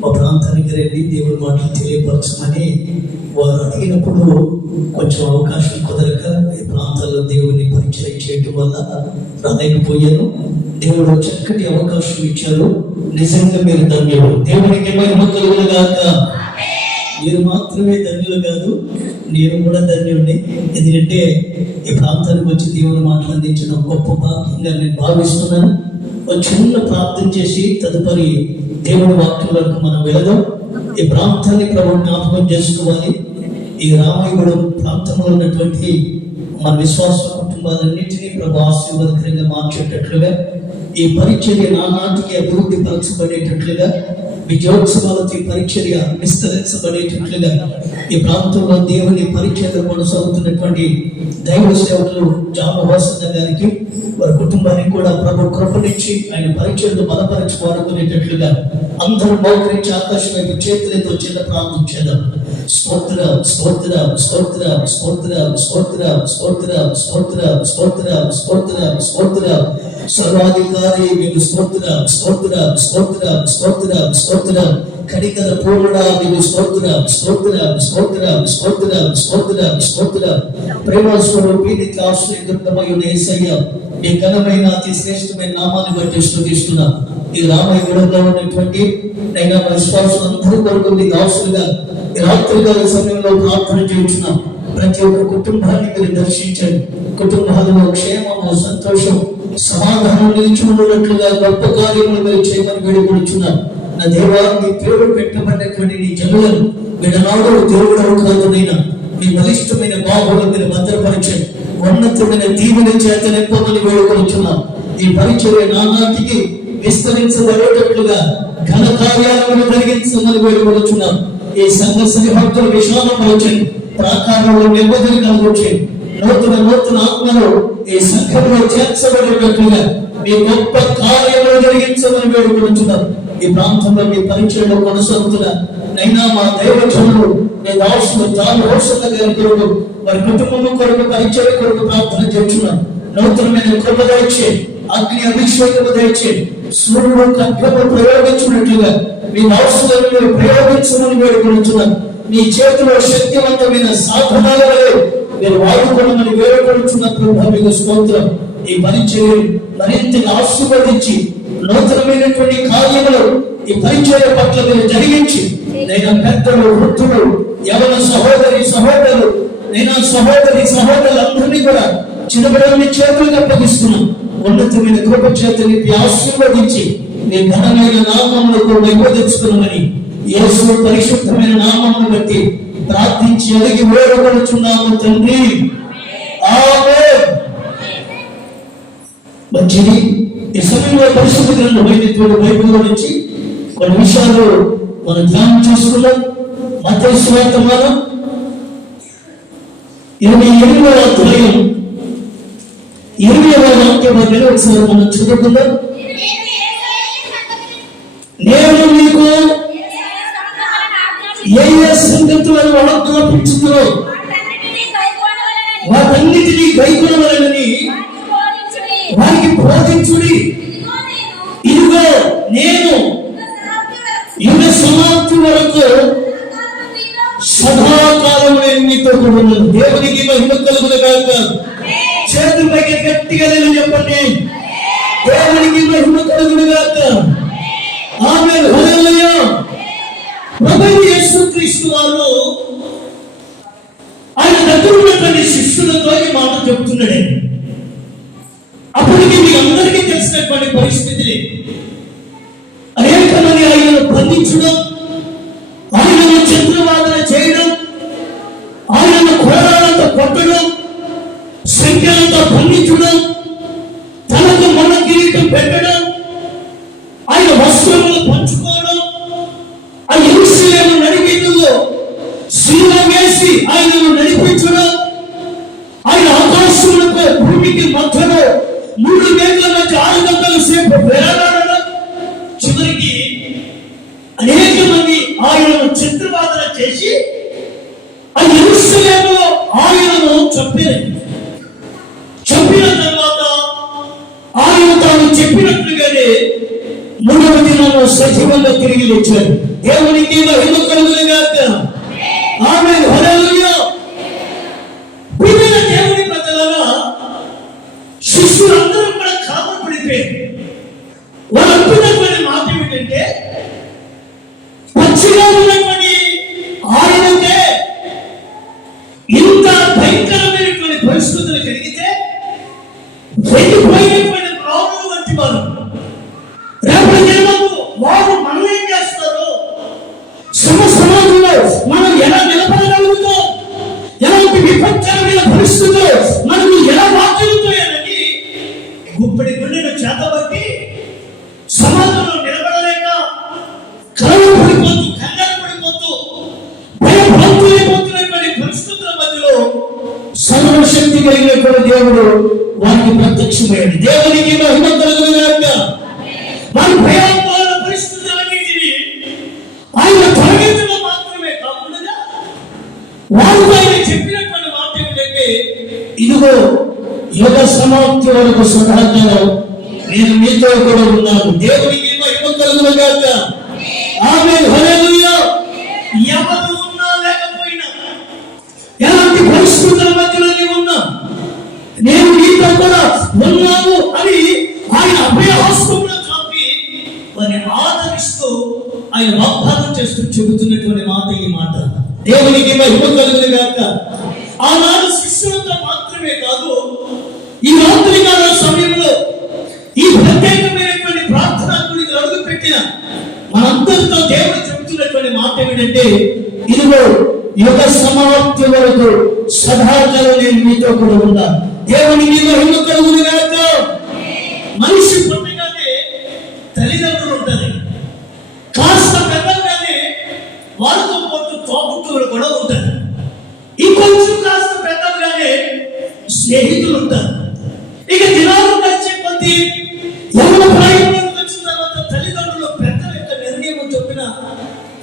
మా ప్రాంతానికి రండి దేవుడి మాటలు తెలియపరచమని వారు అడిగినప్పుడు కొంచెం అవకాశం కుదరక ఈ ప్రాంతాల్లో దేవుని పరిచయం చేయడం వల్ల రాలేకపోయాను. దేవుడు చక్కటి అవకాశం ఇచ్చారు. నిజంగా మీరు ధన్యులు. దేవునికి మహిమ కలుగునుగాక. మీరు మాత్రమే ధన్యులు కాదు, నేను కూడా ధన్యుడిని. ఎందుకంటే ఈ ప్రాంతానికి వచ్చి దేవుని మాటలు అందించడం గొప్ప భాగ్యంగా నేను భావిస్తున్నాను. ఒక చిన్న ప్రార్థన చేసి తదుపరి దేవుడి వాక్యం వరకు మనం వెళదాం. ఈ ప్రాంతాన్ని ప్రభు జ్ఞాపకం చేసుకోవాలి. ఈ రామాయగూడెం ప్రాంతంలో ఉన్నటువంటి మన విశ్వాస కుటుంబాలన్నింటినీ ప్రభు ఆశీర్వాదకరంగా మార్చేటట్లుగా, ఈ పరిచర్య నానాటికి అభివృద్ధి పరచబడేటట్లుగా, విజయోత్సవాలతో పరిచర్య విస్తరించబడేటట్లుగా, ఈ ప్రాంతంలో దేవుని పరిచర్య కొనసాగుతున్నటువంటి దైవ సేవకులు జామవాసన్న గారికి, వారి కుటుంబానికి కూడా ప్రభు కృపనిచ్చి ఆయన పరిచర్యలు బలపరిచి వాడుకునేటట్లుగా అందరూ మోకరించి ఆకాశం వైపు చేతులతో చిన్న ప్రార్థన చేద్దాం. స్తోత్రం స్తోత్రం స్తోత్రం స్తోత్రం స్తోత్రం స్తోత్రం స్తోత్రం స్తోత్రం స్తోత్రం స్తోత్రం సర్వాధికారి మీకు స్తోత్రం స్తోత్రం స్తోత్రం స్తోత్రం స్తోత్రం కనికర పూర్ణుడా మీకు స్తోత్రం స్తోత్రం స్తోత్రం స్తోత్రం స్తోత్రం స్తోత్రం ప్రేమ స్వరూపి నిత్య ఆశ్రయదుర్గమయుడు యేసయ్య ఈ ఘనమైన అతి శ్రేష్టమైన నామాన్ని బట్టి స్తుతిస్తున్నా. ఈ రామాయగూడెంలో ఉన్నటువంటి నైనా విశ్వాసులందరూ కొరకు మీ దాసులుగా ఈ రాత్రికాల సమయంలో ప్రార్థన చేస్తున్నాం. ప్రతి ఒక్క కుటుంబాన్ని మీరు దర్శించండి. కుటుంబాలలో క్షేమము, సంతోషం, సమాధానం నిలిచి ఉన్నట్లుగా గొప్ప కార్యములు మీరు చేయమని వేడుకొనుచున్నాం. నా దేవా, మీ పేరు పెట్టబడినటువంటి నీ జనులను విడనాడు దేవుడవు కాదునైనా మీ బలిష్టమైన బాహువులను మీరు భద్రపరచండి. ఉన్నతమైన దీవెన చేత నింపమని వేడుకొనుచున్నాం. ఈ పరిచర్య నానాటికి విస్తరించబడేటట్లుగా ఘన కార్యాలను కలిగించమని వేడుకొనుచున్నాం. ఈ సంఘ సరిహద్దులు విశాలపరచండి. ప్రాకారంలో నెమ్మదిని కలుగొచ్చండి. నూతన ఆత్మను ఈ సంఘంలో చేర్చబడేటట్లుగా మీ గొప్ప కార్యములు జరిగించమని వేడుకొనుచున్నాం. ఈ ప్రాంతంలో మీ పరిచయంలో కొనసాగుతున్న నైనా మా దైవజనులు మీ దాసులు జామవాసన్న గారి కొరకు, వారి కుటుంబం కొరకు, పరిచయ కొరకు ప్రార్థన చేస్తున్నాం. నూతనమైన కృప దయచే, అగ్ని అభిషేకము దయచే, సూర్యుడు ఖడ్గము ప్రయోగించినట్లుగా మీ దాసులను మీరు ప్రయోగించమని వేడుకొనుచున్నాం. మీ చేతిలో శక్తివంతమైన సాధనాల మీరు వాడుకోవమని వేడుకొనుచున్న ప్రభు మీకు స్తోత్రం. ఈ పరిచయం మరింతగా ఆశీర్వదించి నూతనమైనటువంటి కార్యములు ఈ పరిచయ పట్ల మీరు జరిగించి నేను పెద్దలు, వృద్ధులు, యవన సహోదరి సహోదరులు, నేను సహోదరులందరినీ కూడా చిన్నబిడ్డలని చేతులకు అప్పగిస్తున్నాం. ఉన్నతమైన కృప చేత నింపి ఆశీర్వదించి మీ ఘనమైన నామములకు వైభవించుకున్నామని యేసు పరిశుద్ధమైన నామమును బట్టి ప్రార్థించి అడిగి వేడుకొనుచున్నాము తండ్రి. ఆమేన్. మంచిది. ఈ సమయంలో పరిశుద్ధ గ్రంథమైనటువంటి బైబిల్లో నుంచి కొన్ని విషయాలు మనం ధ్యానం చేసుకున్నాం. మత్తయి సువార్త 28వ అధ్యాయం 20వ వాక్యం ఒకసారి మనం చదువుకుందాం. నేను మీకు ఏ సంగతులను ఆజ్ఞాపించుతున్నో వాటన్నిటినీ గైకొనవలెనని వారికి బోధించుడి. ఇదిగో నేను యుగ సమాప్తి వరకు సదాకాలం నేను మీతో కూడా ఉన్నాను. దేవునికి మహిమ కలుగునుగాక. చేతులకి గట్టిగా నేను చెప్పండి. దేవునికి మహిమ కలుగునుగాక. ఆమేన్. హల్లెలూయా. ప్రభువైన యేసుక్రీస్తు వారు ఆయన దగ్గర ఉన్నటువంటి శిష్యులతో ఈ మాట చెప్తున్నాడు. అప్పటికి మీ అందరికీ తెలిసినటువంటి పరిస్థితిని అనేక మంది ఆయనను బంధించడం, ఆయనను చిత్రవాదన చేయడం, ఆయనను కోరాలతో కొట్టడం, సంఖ్యలతో బంధించడం, తనకు మన కిరీటం పెట్టడం, ఆయన వస్త్రములు పంచుకోవడం, ఆ యెరూషలేము నడిమిలో శిలువ వేసి ఆయనను నడిపించడం, ఆయన ఆకాశములకు భూమికి మధ్యలో 3 మేకల మధ్య 6 గంటల సేపు వేలాడడం, చివరికి అనేక మంది ఆయనను చిత్రవాదన చేసి ఆ యెరూషలేములో ఆయనను చంపిన తర్వాత ఆయన తాను చెప్పినట్లుగానే 3వ దినము సజీవంగా తిరిగి లేచాడు. దేవునికి మహిమ కలుగును గాక. ఆమేన్. హల్లెలూయా. ప్రియమైన దేవుని ప్రజలారా, శిష్యులందరూ కూడా కామం పడిపోయారు. వాళ్ళు అంటున్నటువంటి మాట ఏమిటంటే, పచ్చిగా ఉన్నటువంటి ఆయనకే ఇంత భయంకరమైనటువంటి పరిస్థితులు కలిగితే వెళ్ళిపోయినటువంటి రాములు వంటి వారు రేపటి దినము వారు మనం ఏం చేస్తారు? సమాజంలో మనం ఎలా నిలబడగలుగుతాం? ఎలాంటి విపత్కరమైన పరిస్థితులు మనకు ఎలా వాటిల్లుతాయని గుప్పడి గుండెను చేతబట్టి సమాజంలో నిలబడలేక కలవపడిపోతూ, కంగారు పడిపోతూ, భయభ్రాంతులైపోతున్నటువంటి పరిస్థితుల మధ్యలో సర్వశక్తి కలిగినటువంటి దేవుడు వారికి ప్రత్యక్షమయ్యాడు. దేవునికి మహిమ కలుగును గాక. వారి భయాందోళన పరిస్థితులన్నింటినీ ఆయన తొలగించడం మాత్రమే కాకుండా వారు ఆయన చెప్పినటువంటి మాట ఏమిటంటే, ఇదిగో యుగ సమాప్తి వరకు సదాకాలం నేను మీతో కూడా ఉన్నాను. దేవునికి మహిమ కలుగును గాక. ఆమేన్. హల్లెలూయా. ఎవరు ఉన్నా లేకపోయినా, ఎలాంటి పరిస్థితుల మధ్యలో ఉన్నా, నేను మీతో కూడా ఉన్నాను అని ఆయన అభయహస్తంలో చాపి వారిని ఆదరిస్తూ ఆయన వాగ్దానం చేస్తూ చెబుతున్నటువంటి మాట ఈ మాట. దేవునికి మహిమ కలుగును గాక. ఆనాడు శిష్యులతో మాత్రమే కాదు, ఈ రాత్రి కాల సమయంలో ఈ ప్రత్యేకమైనటువంటి ప్రార్థనా గుడికి అడుగు పెట్టిన మనందరితో దేవుడు చెబుతున్నటువంటి మాట ఏమిటంటే, ఇదిగో యుగ సమాప్తి వరకు సదాకాలం నేను మీతో కూడా ఉన్నా. దేవునికి మహిమ కలుగును గాక. మనిషి పుట్టగానే తల్లిదండ్రులు ఉంటారు, కాస్త పెద్దగానే వారితో పాటు తోబుట్టువులు కూడా ఉంటారు, ఇంకొంచెం కాస్త పెద్దగానే స్నేహితులు ఉంటారు. ఇక దినాలు గడిచే కొద్దీ యవ్వన ప్రాయంలోకి వచ్చిన తర్వాత తల్లిదండ్రులు పెద్దల యొక్క నిర్ణయం చొప్పున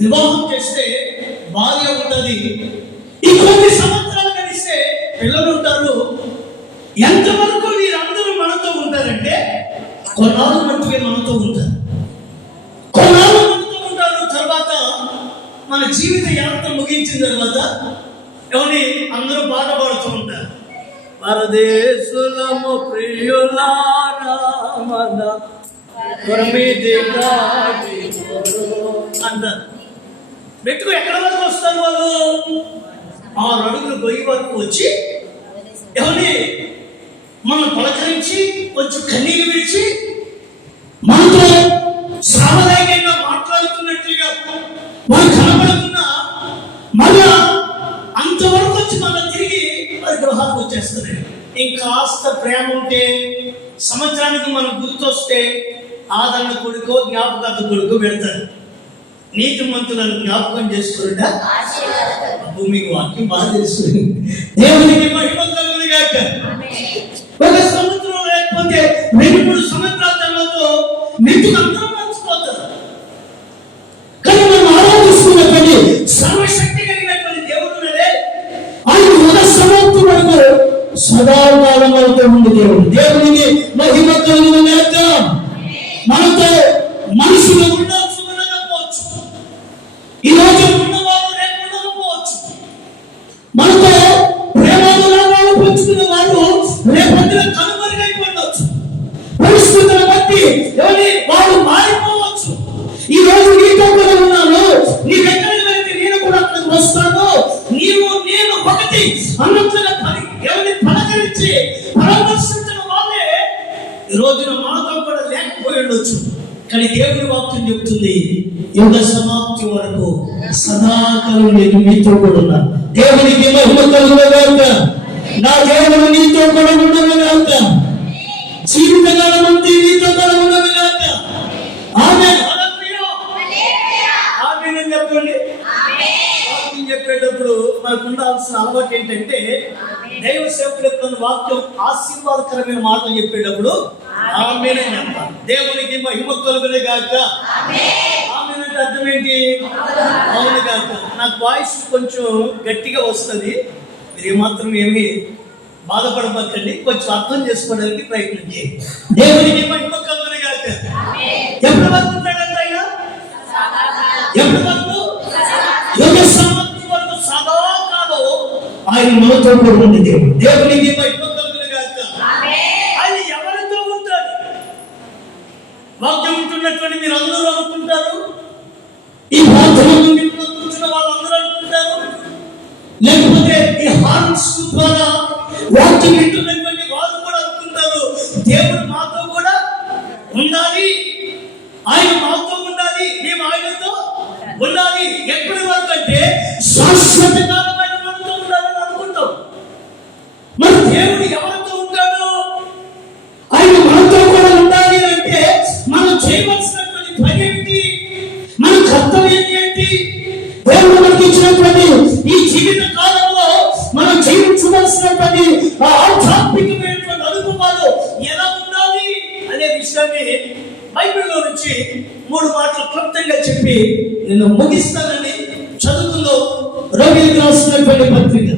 వివాహం చేస్తే భార్య ఉంటుంది, ఇంకొన్ని సంవత్సరాలు గడిస్తే పిల్లలు ఉంటారు. ఎంతవరకు వీరందరూ మనతో ఉంటారంటే కొన్నాళ్ళు మట్టుకే మనతో ఉంటారు, కొన్నాళ్ళు మనతో ఉంటారు. తర్వాత మన జీవిత యాత్ర ముగించిన తర్వాత ఎవరి అందరూ బాధపడుతూ ఉంటారు. పరదేశులము ప్రియులారా మన అంటారు. మెట్టుకు ఎక్కడ వరకు వస్తారు వాళ్ళు? 6 అడుగులు గొయ్యి వరకు వచ్చి ఎవరిని మనం పలకరించి కొంచెం కన్నీళ్ళు విడిచి మనతో సామదాయంగా మాట్లాడుతున్నట్లుగా వారు కనబడుతున్నా మళ్ళా అంతవరకు వచ్చి మనం తిరిగి వారి గృహాలకు వచ్చేస్తారు. ఇంకాస్త ప్రేమ ఉంటే సంవత్సరానికి మనం గుర్తొస్తే ఆదరణ కొడుకో జ్ఞాపకార్థ కొడుకో పెడతారు. నీతి మంతులను జ్ఞాపకం చేసుకుంటా మీకు వాక్యం బాగా తెలుసు. దేవునికి మహిమ కలుగును గాక. ఒక సంవత్సరం లేకపోతే 2-3 సంవత్సరాల తర్వాత నీతిని అందరూ మర్చిపోతారు. కానీ మనం ఆరాధిస్తున్నటువంటి సర్వశక్తి కలిగినటువంటి దేవుడు ఆయన యుగ సమాప్తి వరకు సదాకాలం మనతో ఉండే దేవుడు. దేవునికి మహిమ కలుగును గాక. మనతో మనుషులు ఉండవచ్చు, ఉండకపోవచ్చు. ఈ రోజు ఉన్నవారు రేపు ఉండకపోవచ్చు. మనతో ప్రేమానురాగాలు పంచుకున్న వారు రేపొద్దున కనుమరుగైపోవచ్చు. పరిస్థితులను బట్టి వారు మారిపోవచ్చు. ఈ రోజు నీతో కూడా ఉన్నాను, నీవెక్కడికి వెళ్తే నేను కూడా అక్కడికి వస్తాను, నీవు నేను ఒకటి అన్నట్లుగా ఎవరిని పలకరించి పరామర్శించిన వాళ్ళే ఈ రోజున మనతో కూడా లేకపోయి ఉండొచ్చు. కానీ దేవుని వాక్యం చెప్తుంది, యుగ సమాప్తి వరకు సదాకాలం నేను మీతో కూడా ఉన్నాను. దేవునికి మహిమ కలుగును గాక. నా దేవుడు నీతో కూడా ఉండను గాక. జీవితకాలం అంతా నీతో కూడా ఉండను గాక. ఆమేన్. ఆమేన్ అని చెప్పండి. వాక్యం చెప్పేటప్పుడు మనకు ఉండాల్సిన అలవాటు ఏంటంటే, దైవ సేవకులు ఎప్పుడైనా వాక్యం ఆశీర్వాదకరమైన మాటలు చెప్పేటప్పుడు ఆమేన్ అని చెప్పాలి. దేవునికి మహిమ కలుగును గాక. ఆమేన్ అంటే అర్థం ఏంటి? అవును గాక. నాకు వాయిస్ కొంచెం గట్టిగా వస్తుంది, మీరు ఏమాత్రం ఏమి బాధపడబట్టండి, కొంచెం అర్థం చేసుకోవడానికి ప్రయత్నం చేయండి. దేవునికి మహిమ కలుగును గాక. ఎప్పటి వరకు ఉంటాడంటే ఎప్పటి వరకు? యుగ సమాప్తి వరకు సదాకాలం ఆయన మనతో కూడా ఉంది. దేవునికి మహిమ కలుగును గాక. ఆయన ఎవరితో ఉంటాడు? వాక్యం ఉంటున్నటువంటి మీరు అందరూ అనుకుంటారు, ఈ ప్రార్థనలో కూర్చున్న వాళ్ళందరూ అనుకుంటారు, లేకపోతే ఈ హార్న్స్ ద్వారా వాక్యం వింటున్నటువంటి వారు కూడా అనుకుంటారు, దేవుడు మాతో కూడా ఉండాలి, ఆయన మాతో ఉండాలి, మేము ఆయనతో ఉండాలి. ఎప్పటి వరకు అంటే శాశ్వత కాలమైన మనతో ఉండాలని అనుకుంటాం. మరి దేవుడు ఎవరితో ఉంటాడు? ఆయన మనతో కూడా ఉండాలి అంటే మనం చేయవలసినటువంటి పని ఏమిటి? మన కర్తవ్యం ఏంటి? దేవుడు మనకి ఇచ్చినటువంటి ఈ జీవిత కాలంలో మనం జీవించవలసినటువంటి ఆధ్యాత్మికమైనటువంటి అనుభవాలు ఎలా ఉండాలి అనే విషయాన్ని బైబిల్లో నుంచి 3 మాటలు క్లుప్తంగా చెప్పి నేను ముగిస్తానని చదువులో రోమిలకు రాసినటువంటి పత్రిక,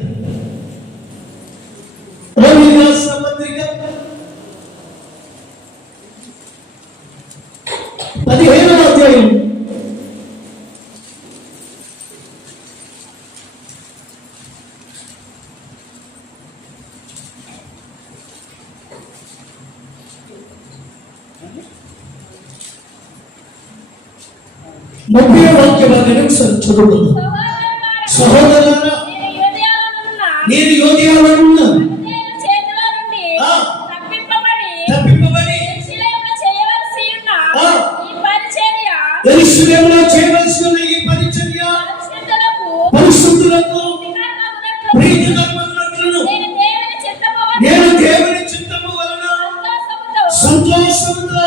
రోమిలకు రాసిన పత్రిక 15వ అధ్యాయం 30వ వాక్య భాగాన్ని ఒకసారి చదువుకుందాం. సహోదరులారా, నేను యోధియాలో ఉన్న తప్పింపబడి యెరూషలేములో చేయవలసి ఉన్న ఈ పరిచర్య పరిశుద్ధులకు ప్రీతికరమగునట్లును నేను దేవుని చిత్తము వలన సంతోషముతో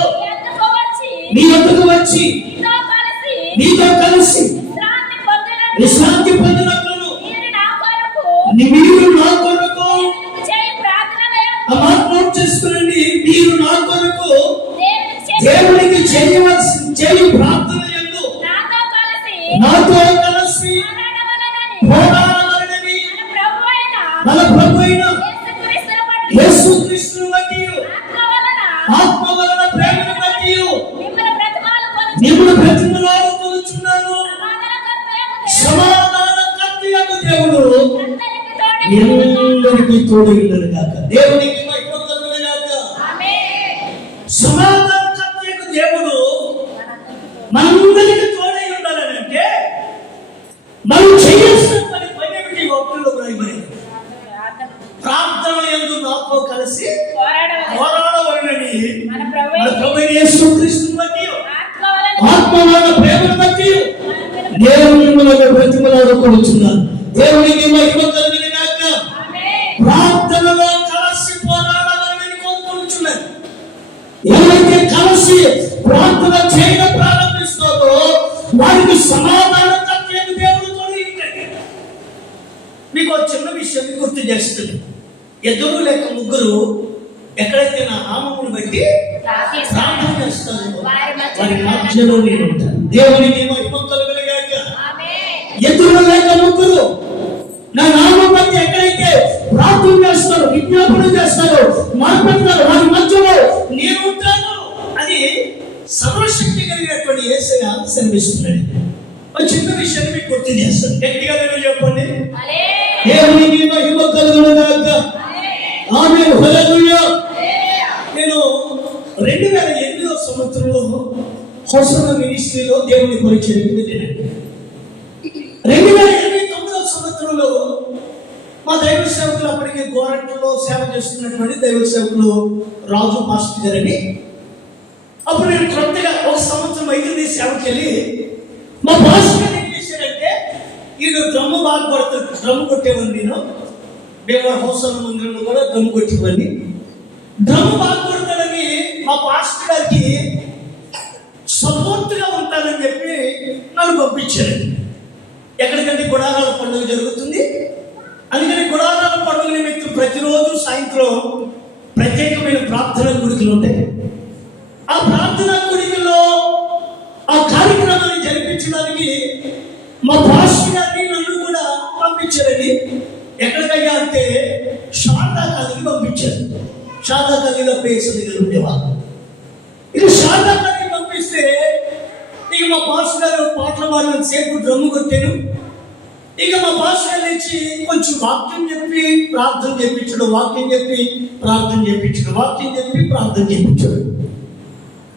నీ వద్దకు వచ్చి నీతో కలిసి విశ్రాంతి పొందినట్లును మీరు నా కొరకు నోట్ చేసుకునండి. మీరు నా కొరకు దేవునికి చేయు ప్రార్థన యందు నాతో కలిసి పోరాడవలెనని మన ప్రభువైన యేసుక్రీస్తును బట్టి ఆత్మ వలన ప్రేమను బట్టి మిమ్మల్ని బ్రతిమలాడుకొనుచున్నాను. సమాధానకర్తయగు దేవుడు అందరికీ తోడై ఉండును గాక. దేవునికి మహిమ కలుగును గాక. సమాధానకర్తయగు దేవుడు మనందరికీ తోడై ఉండాలని అంటే మనం చేయాల్సిన పని ఏమిటి? వాక్యంలో రాయబడింది, ప్రార్థన యందు నాతో కలిసి పోరాడవలెనని మన ప్రభువైన యేసుక్రీస్తును బట్టి ఆత్మ వలన ప్రేమను బట్టి నేను మిమ్మల్ని బ్రతిమలాడుకొనుచున్నాను. దేవునికి మహిమ కలుగును గాక. ప్రార్థనలో కలిసి పోరాడాలని కోరుకుంటున్నాను. ఎవరైతే కలిసి ప్రార్థన చేయడం ప్రారంభిస్తారో వారికి సమాధానకర్తయగు దేవుడు తోడై ఉంటాడు. మీకు ఒక చిన్న విషయం గుర్తు చేస్తుంది. 2 లేక 3 ఎక్కడైతే నా నామమును బట్టి ప్రార్థన చేస్తారో వారి మధ్యలో నేను ఉంటాను. దేవునికి మహిమ కలుగును గాక. 2 లేక 3 నా నామం బట్టి ఎక్కడైతే ప్రార్థన చేస్తారో, విజ్ఞాపన చేస్తారో, మాట్లాడతారో వారి మధ్యలో నేను ఉంటాను అని సర్వశక్తి కలిగినటువంటి యేసయ్య సెలవిస్తున్నాడు. ఒక చిన్న విషయాన్ని మీకు గుర్తు చేస్తాను. గట్టిగా చెప్పండి. దేవునికి మహిమ కలుగును గాక. ఆమేన్. హల్లెలూయా. నేను 2008వ సంవత్సరంలో హోసన్న మినిస్ట్రీలో దేవుని పరిచర్యకు వెళ్ళాను. 2009వ సంవత్సరంలో మా దైవ సేవకులు, అప్పటికి గోరంట్లో సేవ చేస్తున్నటువంటి దైవ సేవకులు రాజు పాస్టర్ గారని, అప్పుడు నేను కొత్తగా 1 సంవత్సరం అయితే సేవకి వెళ్ళి మా పాస్టర్ గారు ఏం చేశారంటే, ఈడు డ్రమ్ము బాగా కొడతాడు, డ్రమ్ము కొట్టేవాడిని నేను. మేము హోసన్న మందిరంలో కూడా డ్రమ్ము కొట్టేవాడిని. డ్రమ్ము బాగా కొడతాడని మా పాస్టర్ గారికి సపోర్ట్గా ఉంటానని చెప్పి నన్ను పంపించారు. ఎక్కడికంటే గుడారాల పండుగ జరుగుతుంది, అందుకని గుడారాల పండుగ నిమిత్తం ప్రతిరోజు సాయంత్రం ప్రత్యేకమైన ప్రార్థనా గుడికలు ఉంటాయి. ఆ ప్రార్థనా గుడికలో ఆ కార్యక్రమాన్ని జరిపించడానికి మా పాస్టర్ గారిని నన్ను కూడా పంపించారండి. ఎక్కడికయ్యా అంటే శారదా కాలనీకి పంపించారు. శారదా కాలనీలో పేసరి గారు ఉండేవాళ్ళు. ఇక శారదా కాలనీకి పంపిస్తే ఇక మా పాస్టర్ గారు పాటలు పాడినంత సేపు డ్రమ్ము కొట్టాను. ఇక మా పాస్టర్ గారు లేచి కొంచెం వాక్యం చెప్పి ప్రార్థన చేయించాడు, వాక్యం చెప్పి ప్రార్థన చేయించాడు, వాక్యం చెప్పి ప్రార్థన చేయించాడు.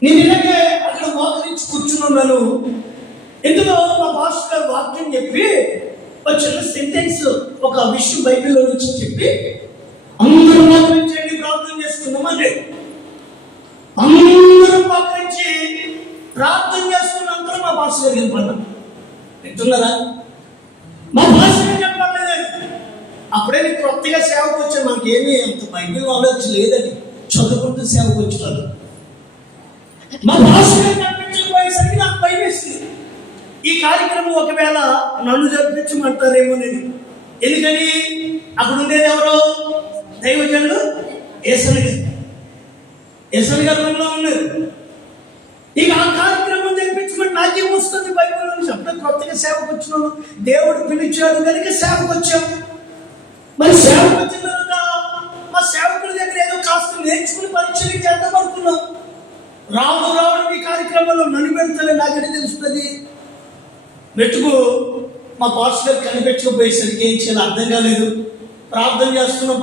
నేను ఇలాగే అక్కడ మోకరించి కూర్చున్నాను. ఇందులో మా పాస్టర్ గారు వాక్యం చెప్పి ఒక చిన్న సెంటెన్స్, ఒక విషయం బైబిల్లో నుంచి చెప్పి అందరూ మోకరించండి ప్రార్థన చేసుకున్నామండి. అందరూ మోకరించి ప్రార్థన చేసుకున్నంత మా పాస్టర్ గారు చెప్పాను. వింటున్నారా? మా పాస్టర్ గారు చెప్పలేదు. అప్పుడే నేను కొత్తగా సేవకు వచ్చాను. మనకి ఏమీ అంత బైబిల్ నాలెడ్జ్ లేదని చదువుకుంటూ సేవకు వచ్చాను. మా పాస్టర్ గారు కనిపించకపోయేసరికి నాకు భయం వేసింది. ఈ కార్యక్రమం ఒకవేళ నన్ను జరిపించమంటారేమో నేను. ఎందుకని అక్కడ ఉండేది ఎవరో దైవజనులు ఏసన్ గారు ఉన్నారు. ఇక ఆ కార్యక్రమం జరిపించమని నాకేం వస్తుంది బైబిల్ నుంచి? అప్పుడే కొత్తగా సేవకు వచ్చినాను. దేవుడు పిలిచాడు కనుక సేవకు వచ్చాం. మరి సేవకు వచ్చిన తర్వాత మా సేవకుల దగ్గర ఏదో కాస్త నేర్చుకుని పరిచయం చేద్దాం అనుకున్నాం. రావడం ఈ కార్యక్రమంలో నన్ను పెడతానే నాకెట తెలుస్తుంది. మెట్టుకు మా పాస్టర్ గారు కనిపించకపోయేసరికి ఏం చేయాలి అర్థం కాలేదు. ప్రార్థన చేస్తున్నాం.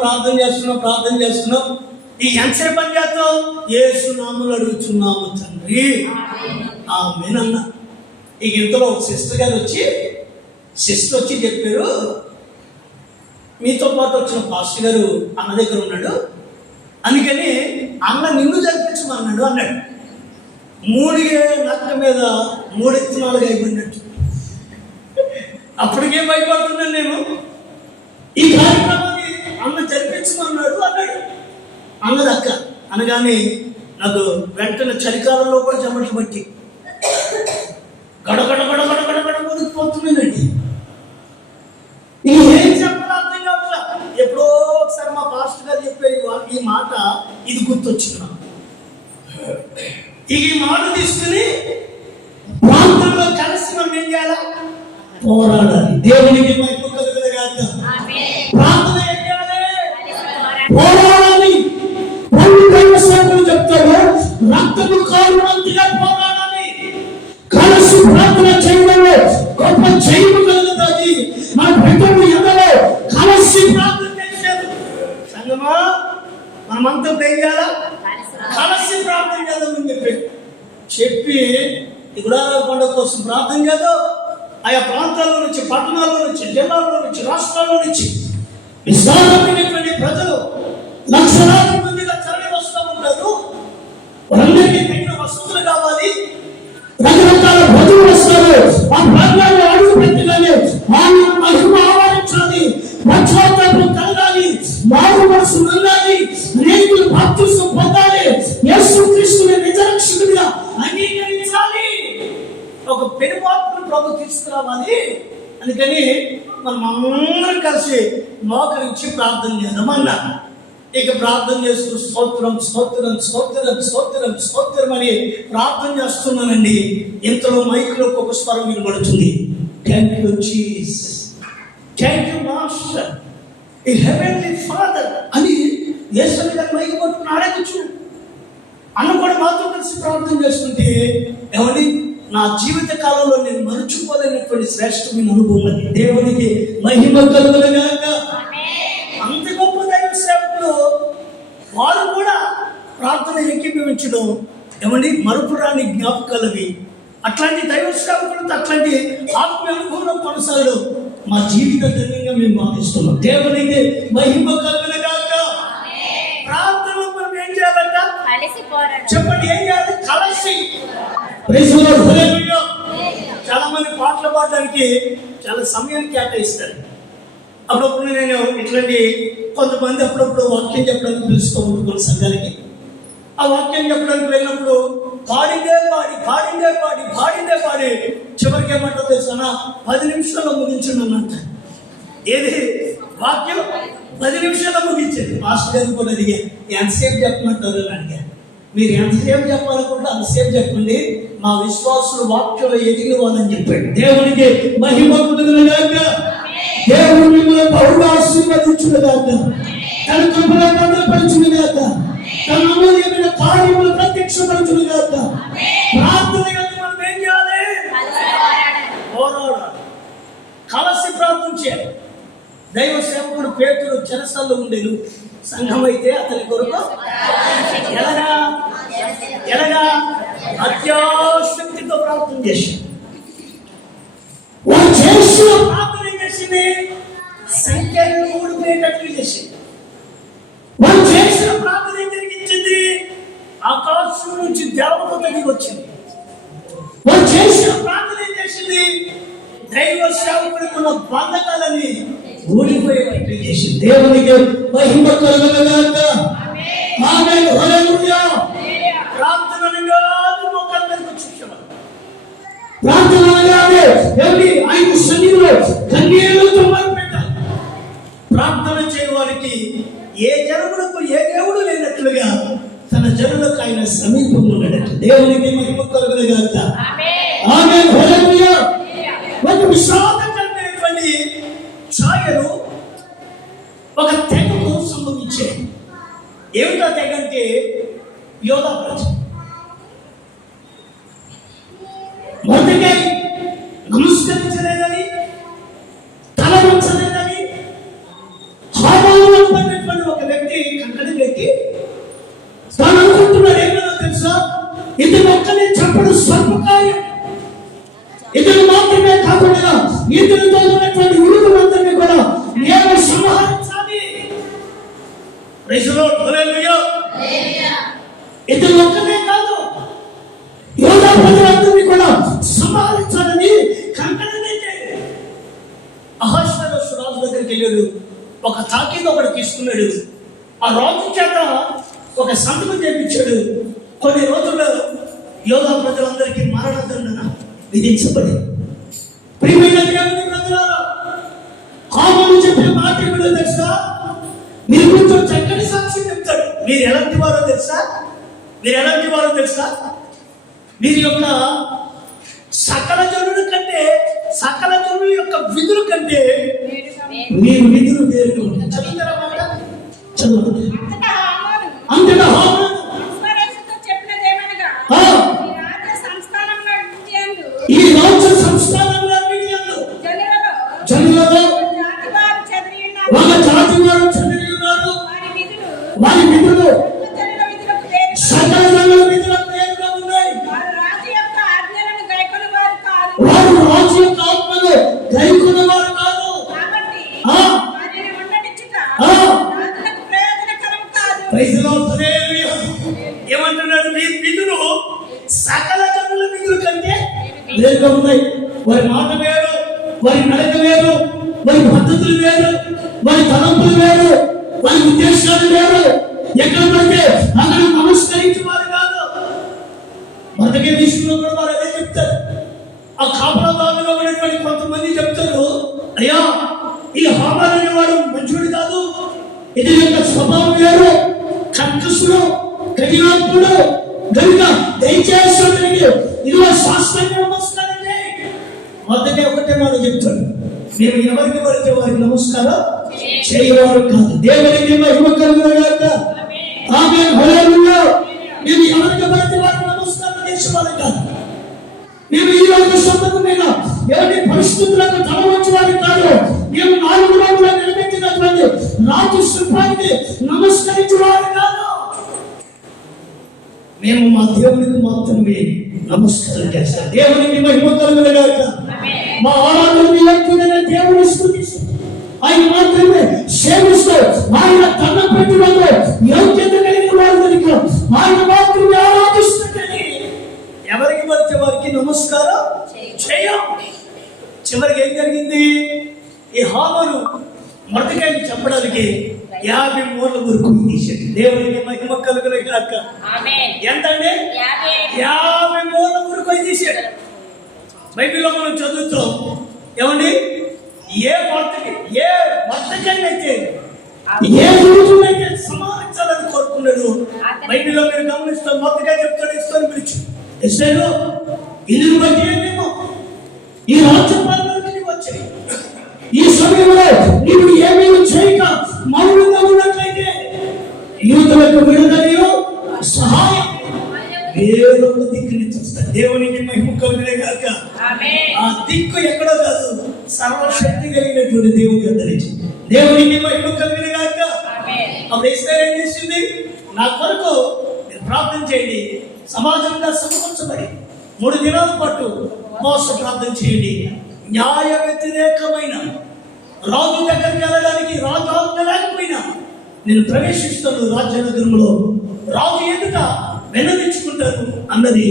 ఈ ఎంతసేపు పని చేస్తాం? యేసు నామములో అడుగుతున్నాము తండ్రి, ఆమేన్. ఇక ఇంతలో ఒక సిస్టర్ వచ్చి చెప్పారు, మీతో పాటు వచ్చిన పాస్టర్ గారు అన్న దగ్గర ఉన్నాడు, అందుకని అన్న నిన్ను జరిపించమన్నాడు అన్నాడు. మూడిగే నక్క మీద 3 ఇత్తనాలుగా అయిపోయినట్టు. అప్పటికే భయపడుతున్నాను నేను. ఈ కార్యక్రమాన్ని అన్న జరిపించమన్నాడు అన్నాడు. అన్నది అక్క అనగానే నాకు వెంటనే చలికాలంలో కూడా చెమటలు పట్టి గడగడ వదిలిపోతున్నానండి. ఇది ఏం చెప్పాలో అర్థం కావట్లా. ఎప్పుడో ఒకసారి మా పాస్టర్ గారు చెప్పారు ఈ మాట, ఇది గుర్తొచ్చింది. ఈ మాట తీసుకుని ప్రాంతంలో కలిసి మనం ఏం చేయాలా? పోరాడాలి. దేవునికి మహిమ కలుగునుగాక. ప్రార్థన ఏం చేయాలి? పోరాడాలి. చెప్తాడు, రక్తము కారునంతగా పోరాడాలి. కలిసి ప్రార్థన చేయడంలో గొప్ప జయము కలుగుతుంది. మన బిడ్డలు ఎందరో కలిసి ప్రార్థన చేశారు. సంగమా మనమంతా ఏం చేయాలా? కలిసి ప్రార్థన చేద్దామని చెప్పి గుడారాల పండుగ కోసం ప్రార్థన చేద్దాం. ఆయా ప్రాంతాల్లో నుంచి, పట్టణాల్లో నుంచి, జిల్లాల్లో నుంచి, రాష్ట్రాల్లో నుంచి విశాలమైనటువంటి ప్రజలు లక్షలాది మందిగా తరలి వస్తూ ఉంటారు. వారందరికీ తగిన వసతులు కావాలి, రకరకాల ప్రజలు వస్తారు. ఆ ప్రాంతాల్లో అడుగు పెట్టగానే ఆయన మహిమ ఆవరించాలి, పశ్చాత్తాపం కలగాలి, మారు మనసు ఉండాలి, అనేకులు బాప్తిసం పొందాలి, యేసుక్రీస్తుని నిజ రక్షకుడిగా అంగీకరించాలి, ఒక పెనుమార్పును ప్రభు తీసుకురావాలి. అందుకని మనం అందరం కలిసి మోకరించి ప్రార్థన చేద్దామన్నా. ఇక ప్రార్థన చేస్తూ స్తోత్రం అని ప్రార్థన చేస్తున్నానండి. ఇంతలో మైక్లో ఒక స్వరం వినబడుతుంది, thank you Jesus, thank you master, ఈ హెవెన్లీ ఫాదర్ అని యేసు గారు మైక్ పట్టుకుని ఆడవచ్చు. అన్న కూడా మాతో కలిసి ప్రార్థన చేస్తుంటే ఏమండి, నా జీవిత కాలంలో నేను మరుచుకోలేనటువంటి శ్రేష్టమైన అనుభవం అది. దేవునికి మహిమ కలుగునుగాక. అంత గొప్ప దైవ సేవకులు వారు కూడా ప్రార్థన ఏకీభవించడం ఏమండి మరుపురాని జ్ఞాపకాలవి. అట్లాంటి దైవ సేవకులతో అట్లాంటి ఆత్మీయ అనుభవంలో కొనసాగడం మా జీవిత ధన్యంగా మేము భావిస్తున్నాం. దేవునికి మహిమ కలుగునుగాక. ప్రార్థనలో మనం ఏం చేయాలంట? చెప్పండి, ఏం చేయాలి? కలిసి. చాలా మంది పాటలు పాడడానికి చాలా సమయాన్ని కేటాయిస్తారు. అప్పుడప్పుడు నేను ఇట్లాంటి కొంతమంది అప్పుడప్పుడు వాక్యం చెప్పడానికి పిలుస్తూ ఉంటాను కొన్ని సంఘాలకి. ఆ వాక్యం చెప్పడానికి వెళ్ళినప్పుడు పాడిందే పాడి చివరికి ఏమంటో తెలుసా, 10 నిమిషాల్లో ముగించండి అన్నంత. ఏది వాక్యం 10 నిమిషాల్లో ముగించండి. మాస్టర్ గారిని కూడా అడిగా, ఎంతసేపు చెప్పమంటారు అని అడిగా. మీరు ఎంతసేపు చెప్పాలనుకుంటే అంతసేపు చెప్పండి, మా విశ్వాసులు వాక్యంలో ఎదిగిన వాళ్ళని చెప్పాడు. దేవునికి మహిమ కలుగునుగాక. దేవుడు మిమ్మల్ని బహుగా ఆశీర్వదించునుగాక, తన కృపలో భద్రపరచునుగాక, తన అమూల్యమైన కార్యములు ప్రత్యక్షపరచునుగాక. ప్రార్థన మనం ఏం చేయాలి? దైవ సేవకుడు పేతురు చెరసాల్లో ఉండేను. సంఘం అయితే అతని కొరకు ఎలాగా అత్యాశక్తితో ప్రార్థన చేశాడు. వారు చేసిన ప్రార్థన ఏం చేసింది? సంఖ్యను 3 పేటట్లు చేసింది. వారు చేసిన ప్రార్థన ఏం జరిగించింది? ఆకాశం నుంచి దేవదూత దిగి వచ్చింది. వారు చేసిన ప్రార్థన ఏం చేసింది? దైవ సేవకుడుకున్న బంధకాలని ఊడిపోయేటట్లు చేసింది. దేవునికి మహిమ కలుగునుగాక. ఆమేన్. హల్లెలూయా. ప్రార్థన అనగానే మోకాళ్ళ మీద కూర్చుంటారు. ప్రార్థన అనగానే ఆయన సన్నిధిలో కన్నీళ్లతో మొదలుపెట్టాలి. ప్రార్థన చేయవారికి ఏ జనములకు ఏ దేవుడు లేనట్లుగా తన జనులకు ఆయన సమీపంలో ఉన్నాడట. దేవునికి మహిమ కలుగునుగాక. ఆమేన్. హల్లెలూయా. ఒక విషాదకరమైనటువంటి ఛాయలు ఒక తెగకు సంభవించాయి. ఏమిటా తెగ అంటే యోధా ప్రజ. మొదటిగా నమస్కరించలేదని, తల వంచలేదని హామాను అనేటువంటి ఒక వ్యక్తి కంకణం కట్టి తాను అనుకుంటున్నాడు ఏమో తెలుసా, ఇతను ఒక్కనే చంపడం స్వల్పకార్యం. ఇతను మాత్రమే కాకుండా ఇతనితో ఉన్నటువంటి విరుద్ధులందరినీ కూడా నేను సంహరించాలి. Praise the lord. హల్లెలూయా. ఇతను ఒక్కనే కాదు, యోధా ప్రజలందరినీ కూడా సంహరించాలని కంకణం కట్టాడు. అహష్వేరోషు రాజు దగ్గరికి వెళ్ళాడు. ఒక తాకీదు ఒకటి తీసుకున్నాడు. ఆ రాజు చేత ఒక సంతకం చేయించాడు. కొన్ని రోజుల్లో యోధా ప్రజలందరికీ మరణదండన విధించబడి. ప్రియమైన దేవుని ప్రజలారా, హామాను చెప్పిన మాట ఏమిటో తెలుసా? మీరు కొంచెం చక్కని సాక్ష్యం చెప్తాడు. మీరు ఎలాంటి వారో తెలుసా? మీరు యొక్క సకల జనుల కంటే, సకల జనుల యొక్క విధుల కంటే మీరు విధులు వేరు. చదువుతారా మాట? చదువు. అంతటా హామాను ఈ రాజ్య సంస్థానంలో జనులలో వాళ్ళ జాతి వారు చెదిరి ఉన్నారు. వారి విధులు సకల జనుల విధులకు వేరుగా ఉన్నాయి. వారు రాజు యొక్క ఆత్మను గైకొన్న వారు కాదు. Praise the lord. హల్లెలూయా. ఏమంటున్నాడు? మీ విధులు సకల జనుల విధుల కంటే వేరుగా ఉన్నాయి. వారి మాట వేరు, వారి నడక వేరు, వారి పద్ధతులు వేరు, వారి తలంపులు వేరు, వారి ఉద్దేశాలు వేరు. ఎక్కడ పడితే అక్కడ నమస్కరించేవారు కాదు. బతకే విషయంలో కూడా వారు అదే చెప్తారు. ఆ కాపలాదారులో ఉన్నటువంటి కొంతమంది చెప్తారు, అయ్యా ఈ హామాను అనేవాడు మంచోడు కాదు, ఇది యొక్క స్వభావం వేరు, కర్కశుడు, కఠినాత్ముడు కనుక దయచేసి ఇదిగో శాస్త్రంగా నమస్కారం చేయి. మొదటే ఒకటే మాట చెప్తాడు, మేము ఎవరికి పడితే వారికి నమస్కారం చేయవారు కాదు. దేవునికి మహిమ కలుగునుగాక. ఆమేన్. హల్లెలూయా. మేము ఎవరికి పడితే వారికి నమస్కారం చేసేవారు కాదు. మేము ఈ లోక సంపద మీద ఎవరి పరిస్థితులకు తల వచ్చేవారు కాదు. మేము 4 రోజులు నిలబెట్టినటువంటి రాజు శిల్పానికి నమస్కరించేవారు కాదు. మేము మా దేవునికి మాత్రమే నమస్కారం చేస్తాం. దేవునికి మహిమ కలుగునుగాక. మా ఆరాధనని ఎక్కువైన దేవుని స్తుతిస్తూ ఆయన మాత్రమే సేవిస్తూ ఆయన తన ప్రతిభలో యోగ్యత కలిగిన వారు కనుక ఆయన మాత్రమే ఆరాధిస్తుందని ఎవరికి పడితే వారికి నమస్కారం చేయం. చివరికి ఏం జరిగింది? ఈ హామాను మొదటికాయని చంపడానికి 50 మూరల వరకు తీశాడు. దేవునికి మహిమ కలుగునుగాక. ఎంతండి? 50 మూరల వరకు తీశాడు. బైబిల్లో మనం చదువుతాం ఏమండి, ఏ భర్తకైతే ఏ రోజునైతే సమాలించాలని కోరుకున్నాడు. బైబిల్లో మీరు గమనిస్తాం, మొదటిగా చెప్తాడు ఇస్తాను పిలిచి ఇస్తాను ఇల్లు బట్టి ఏమేమో ఈ రాజ్యపాలనకి వచ్చాయి. ఈ సమయంలో నీవు ఏమేమి చేయక మౌనంగా ఉన్నట్లయితే యూదులకు విడుదల సహాయం వేరొక దిక్కు నుంచి వస్తాడు. దేవునికి మహిమ కలుగునుగాక. ఆ దిక్కు ఎక్కడో కాదు, సర్వశక్తి కలిగినటువంటి దేవుని యొద్ద నుంచి దేవునికి మహిమ కలుగును గాక. అప్పుడు ఇశ్రాయేలు ఏం చేసింది? నా కొరకు మీరు ప్రార్థన చేయండి, సమాజంగా సమకూర్చబడి 3 దినాల పాటు ఉపవాస ప్రార్థన చేయండి. న్యాయ వ్యతిరేకమైన రాజు దగ్గరికి వెళ్ళడానికి రాజు ఆజ్ఞ లేకపోయినా నేను ప్రవేశిస్తాను రాజ్యనగరంలో, రాజు ఎదుట విన్నవించుకుంటాను అన్నది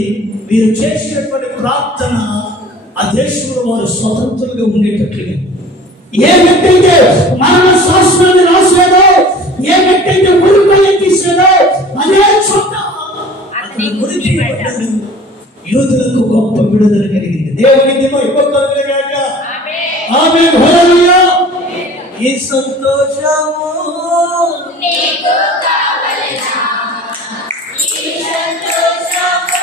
వీరు చేసినటువంటి ప్రార్థన ఆ దేశంలో వారు స్వతంత్రంగా ఉండేటట్లుగా. ఏ వ్యక్తి అయితే మరణ శాసనాన్ని రాసేదో, ఏ వ్యక్తి అయితే ఉరిపల్లి తీసేదో అదే చోట అతను ఉరి తీయబడ్డాడు. యూదులకు గొప్ప విడుదల కలిగింది. దేవునికి మహిమ కలుగును గాక. ఆమేన్. హల్లెలూయా. ఈ సంతోషము నీకు కావలెనా, ఈ సంతోషము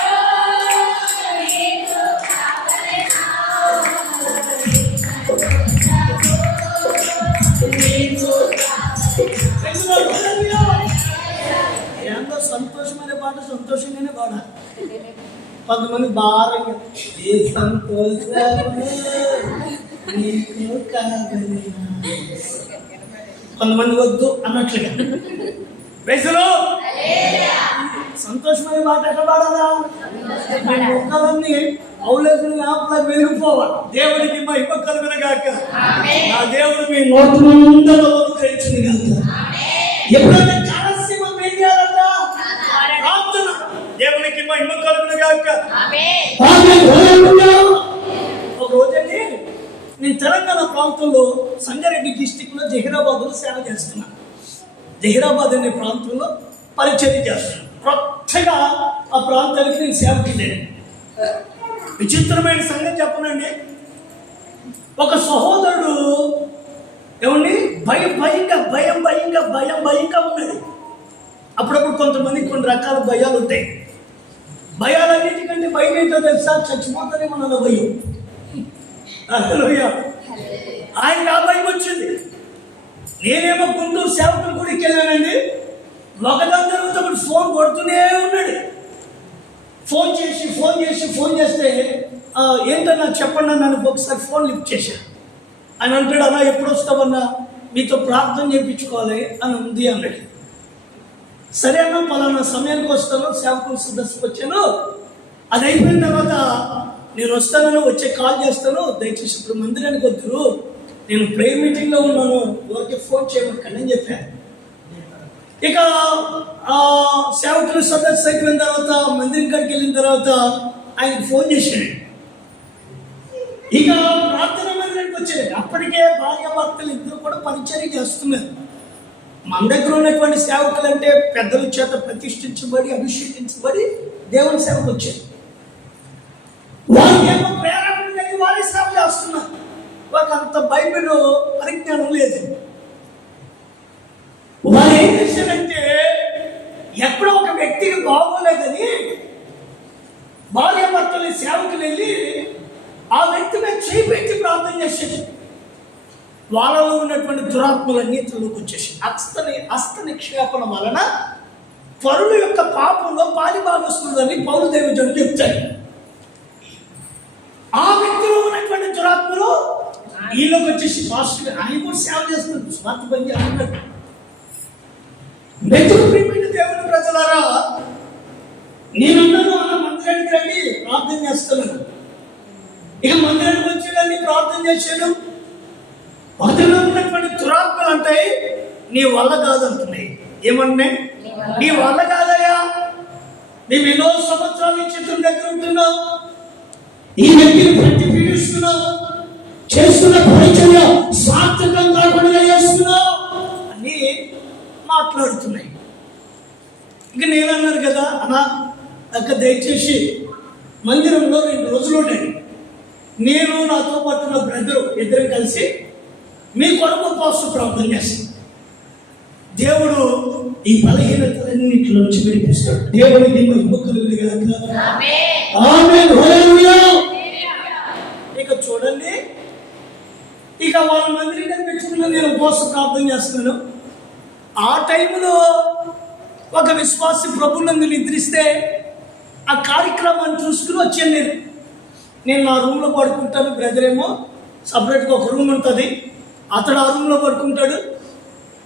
నీకు కావలెనా, నీకు కావలెనా. ఎంతో సంతోషమైన పాట సంతోషంగానే పాడాలి. కొంతమంది భారంగా ఏ సంతోషము నీకు కావలెనా, కొంతమంది వద్దు అన్నట్లుగా. సంతోషమైన మాట ఎట్లా పాడాలా? మొక్కలన్నీ అవులేసిన ఆపలా వెలిగిపోవాలి. దేవునికి మహిమ కలుగును గాక. నా దేవుడు మీ నోట్లందరూ అనుగ్రహించును గాక. ఎప్పుడైనా చాలాసీమ వేయాలంట ప్రార్థన. దేవునికి మహిమ కలుగును గాక. ఒక రోజండి నేను తెలంగాణ ప్రాంతంలో సంగారెడ్డి డిస్టిక్ లో జహీరాబాద్ లో సేవ చేస్తున్నాను. జహీరాబాద్ అనే ప్రాంతంలో పరిచర్య చేస్తున్నాను. కొత్తగా ఆ ప్రాంతానికి నేను సేవకి వెళ్ళాను. విచిత్రమైన సంగతి చెప్పనండి, ఒక సహోదరుడు ఏమండి భయంగా ఉన్నాడు. అప్పుడప్పుడు కొంతమంది కొన్ని రకాల భయాలు ఉంటాయి. భయాలన్నిటికంటే భయం ఏంటో తెలుసా? చచ్చిపోతానే మన భయం. ఆయనకు ఆ భయం వచ్చింది. నేనేమో గుంటూరు సేవకుల గుడికి వెళ్ళానండి. ఒకదాని తర్వాత ఒకటి ఫోన్ కొడుతూనే ఉన్నాడు. ఫోన్ చేస్తే ఏంటన్నా చెప్పండి అన్నాను. ఒకసారి ఫోన్ లిఫ్ట్ చేశాను. ఆయన అంటాడు, అన్నా ఎప్పుడు వస్తావన్నా, మీతో ప్రార్థన చేయించుకోవాలి అని ఉంది అన్నాడు. సరే అన్నా పలానా సమయానికి వస్తాను, సేవకుల సదస్సుకు వచ్చాను. అది అయిపోయిన తర్వాత నేను వస్తానని వచ్చే కాల్ చేస్తాను, దయచేసి ఇప్పుడు మందిరానికి వద్దురు, నేను ప్రేయర్ మీటింగ్లో ఉన్నాను, ఎవరికి ఫోన్ చేయమండి అని చెప్పాను. ఇక సేవకుల సదస్సు అయిపోయిన తర్వాత మందిరం కాడికి వెళ్ళిన తర్వాత ఆయనకు ఫోన్ చేశాడు. ఇక ప్రార్థన మందిరానికి వచ్చాడు. అప్పటికే భార్యాభర్తలు ఇద్దరు కూడా పరిచర్య చేస్తున్నారు. మన దగ్గర ఉన్నటువంటి సేవకులు అంటే పెద్దల చేత ప్రతిష్ఠించబడి అభిషేకించబడి దేవుని సేవకు వచ్చారు. వారికేమో ప్రేరణ కలిగి వారి సేవ చేస్తున్నారు. వారికి అంత బైబిల్ పరిజ్ఞానం లేదు. వారు ఏం చేశారంటే, ఎప్పుడో ఒక వ్యక్తికి బాగోలేదని భార్యాభర్తలు సేవకులు వెళ్ళి ఆ వ్యక్తి మీద చేపెట్టి ప్రార్థన చేసేది. వాళ్ళలో ఉన్నటువంటి దురాత్మలన్నీ తనలోకి వచ్చేసి హస్త నిక్షేపణ వలన పరుల యొక్క పాపంలో పాలిభాగస్తుందని పౌలు దైవజనుడు చెప్తాడు. ఆ వ్యక్తిలో ఉన్నటువంటి దురాత్మలు వీళ్ళకి వచ్చేసి పాస్టర్ ఆయన కూడా సేవ చేస్తున్నారు. స్వార్థ పని చేస్తున్నారు. మెతుకు ప్రియమైన దేవుని ప్రజలారా, నేనున్నాను అన్న మందిరానికి రండి, ప్రార్థన చేస్తున్నాను. ఇక మందిరానికి వచ్చేదాన్ని ప్రార్థన చేశాను. అతను ఉన్నటువంటి దురాత్మలు అంటాయి, నీ వల్ల కాదంటున్నాయి. ఏమంటున్నాయి? నీ వల్ల కాదయా, మేము ఎన్నో సంవత్సరాలు చిత్రం దగ్గర ఉంటున్నావు, ఈ వ్యక్తిని ప్రతి పీడిస్తున్నావు, చేస్తున్న పరిచర్య సార్థకం కాకుండా చేస్తున్నావు అని మాట్లాడుతున్నాయి. ఇక నేనన్నారు కదా, అన్నా అక్క దయచేసి మందిరంలో 2 రోజులు ఉంటాయి. నేను నాతో పాటు నా బ్రదరు ఇద్దరం కలిసి మీ కొరకు ఉపవాస ప్రార్థన చేస్తాం. దేవుడు ఈ బలహీనతలన్నింటిలోంచి విడిపిస్తాడు. దేవుడికి మహిమ కలుగును గాక. ఆమేన్. హల్లెలూయా. ఇక చూడండి, ఇక వాళ్ళ మందిరం పెట్టుకున్న నేను ఉపవాస ప్రార్థన చేస్తున్నాను. ఆ టైంలో ఒక విశ్వాసి ప్రభువునందు నిద్రిస్తే ఆ కార్యక్రమాన్ని చూసుకుని వచ్చాను. నేను నా రూమ్లో పడుకుంటాను, బ్రదర్ ఏమో సపరేట్గా ఒక రూమ్ ఉంటుంది, అతడు ఆ రూమ్లో పడుకుంటాడు.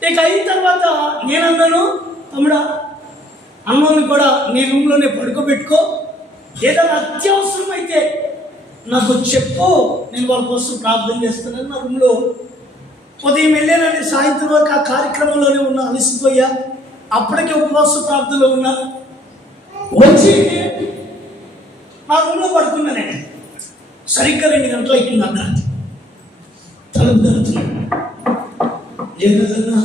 ఇక అయిన తర్వాత నేనన్నాను, తమ్ముడా అన్నోని కూడా నీ రూమ్లోనే పడుకోబెట్టుకో, ఏదైనా అత్యవసరం అయితే నాకు చెప్పు, నేను వాళ్ళ కోసం ప్రార్థన చేస్తానని నా రూమ్లో ఉదయం వెళ్ళానండి. సాయంత్రం వరకు ఆ కార్యక్రమంలోనే ఉన్నా, అలసిపోయా. అప్పటికే ఉపవాస ప్రార్థనలో ఉన్నా. వచ్చి నా రూమ్లో పడుకున్నానండి. సరిగ్గా 2 గంటలు అయిపోయింది అర్ధరాత్రి. తలుపు తడుతున్నాడు. ఏదన్నా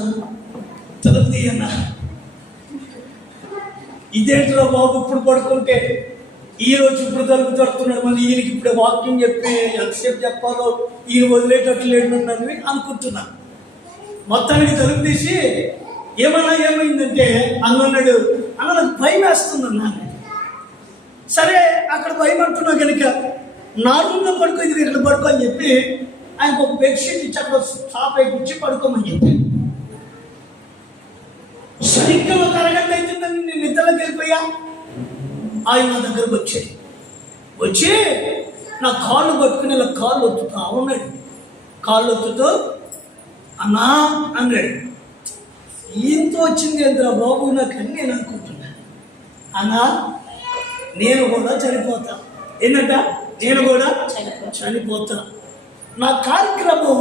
తలుపు తీయన్నా, ఇదేంటిలో బాబు ఇప్పుడు పడుకుంటే ఈరోజు ఇప్పుడు తలుపు తడుతున్నాడు, మళ్ళీ ఈయనకి ఇప్పుడే వాక్యం చెప్పి ఎంతసేపు చెప్పాలో ఈయన వదిలేటట్లు లేడున్నది అనుకుంటున్నా. మొత్తానికి తలుపు తీసి ఏమైందంటే అన్నాడు, అన్న నాకు భయం వేస్తుంది అన్నా. సరే అక్కడ భయం అంటున్నా కనుక నా రూమ్లో పడుకో, ఇది ఇక్కడ పడుకో అని చెప్పి ఆయనకు ఒక బెడ్షీట్ ఇచ్చి అక్కడ చాప ఎక్కించి పడుకోమని చెప్పి, సరిగ్గా ఒక అరగంట అవుతుందని నేను నిద్రలోకి వెళ్ళిపోయా. ఆయన నా దగ్గరకు వచ్చి నా కాళ్ళు పట్టుకుని ఇలా కాళ్ళు ఒత్తుతా ఉన్నాడు. కాళ్ళు ఒత్తుతూ అన్నా అన్నాడు. ఈయంతో వచ్చింది ఎంతరా బాబు నాకు అని నేను అనుకుంటున్నా. అన్నా నేను కూడా చనిపోతా. ఏంటంట? నేను కూడా చనిపోతా. నా కార్యక్రమం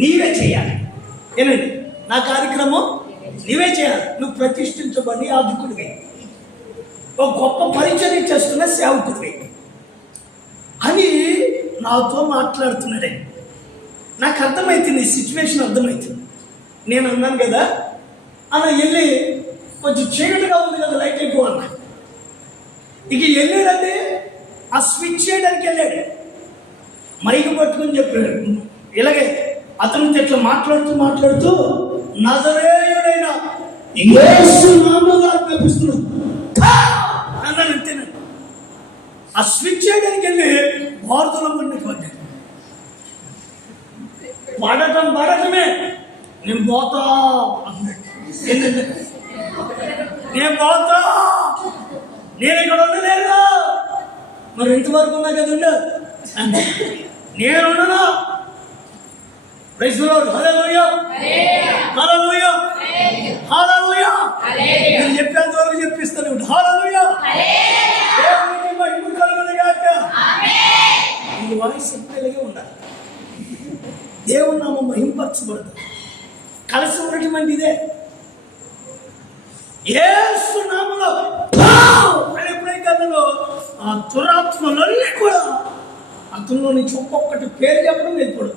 నీవే చేయాలి. ఏనండి? నా కార్యక్రమం నీవే చేయాలి. నువ్వు ప్రతిష్ఠించబడి యాజకుడివి, ఒక గొప్ప పరిచయం చేస్తున్న సేవకుడివి అని నాతో మాట్లాడుతున్నాడే. నాకు అర్థమవుతుంది, సిచ్యువేషన్ అర్థమవుతుంది. నేను అన్నాను కదా అన్న, వెళ్ళి కొంచెం చీకటిగా ఉంది కదా, లైట్ ఎక్కువ అన్నా. ఇక వెళ్ళాడండి, ఆ స్విచ్ చేయడానికి వెళ్ళాడు. మైక్ పట్టుకుని చెప్పాడు. ఇలాగే అతను ఇట్లా మాట్లాడుతూ నజరేయుడైన యేసు నామములో ఆజ్ఞాపిస్తున్నాడు అన్నాను. అంతేనండి. ఆ స్విచ్ చేయడానికి వెళ్ళి వార్తలో పడ్డాడు. పడటమే నేను పోతా అన్నాడు. ఏంటంటే నేను పోతా, నేను ఇక్కడ ఉండలేదు. మరి ఇంతవరకు ఉన్నా కదండి అంటే నేను ఉండనా. Praise the lord. Hallelujah hallelujah hallelujah. నేను చెప్పేంత వరకు చెప్పిస్తాను. హల్లెలూయా. దేవునికి మహిమ కలుగును గాక. ఆమేన్. ఈ వాయిస్ ఎప్పుడైనా ఉండాలి. దేవుని నామం మహింపరచబడదు. కలిసి ఉన్నటువంటి ఇదే యేసు నామములో ఎప్పుడైతే ఆ దురాత్మలన్నీ కూడా అతనిలో నుంచి ఒక్కొక్కటి పేరు చెప్పడం వెళ్ళిపోవడం.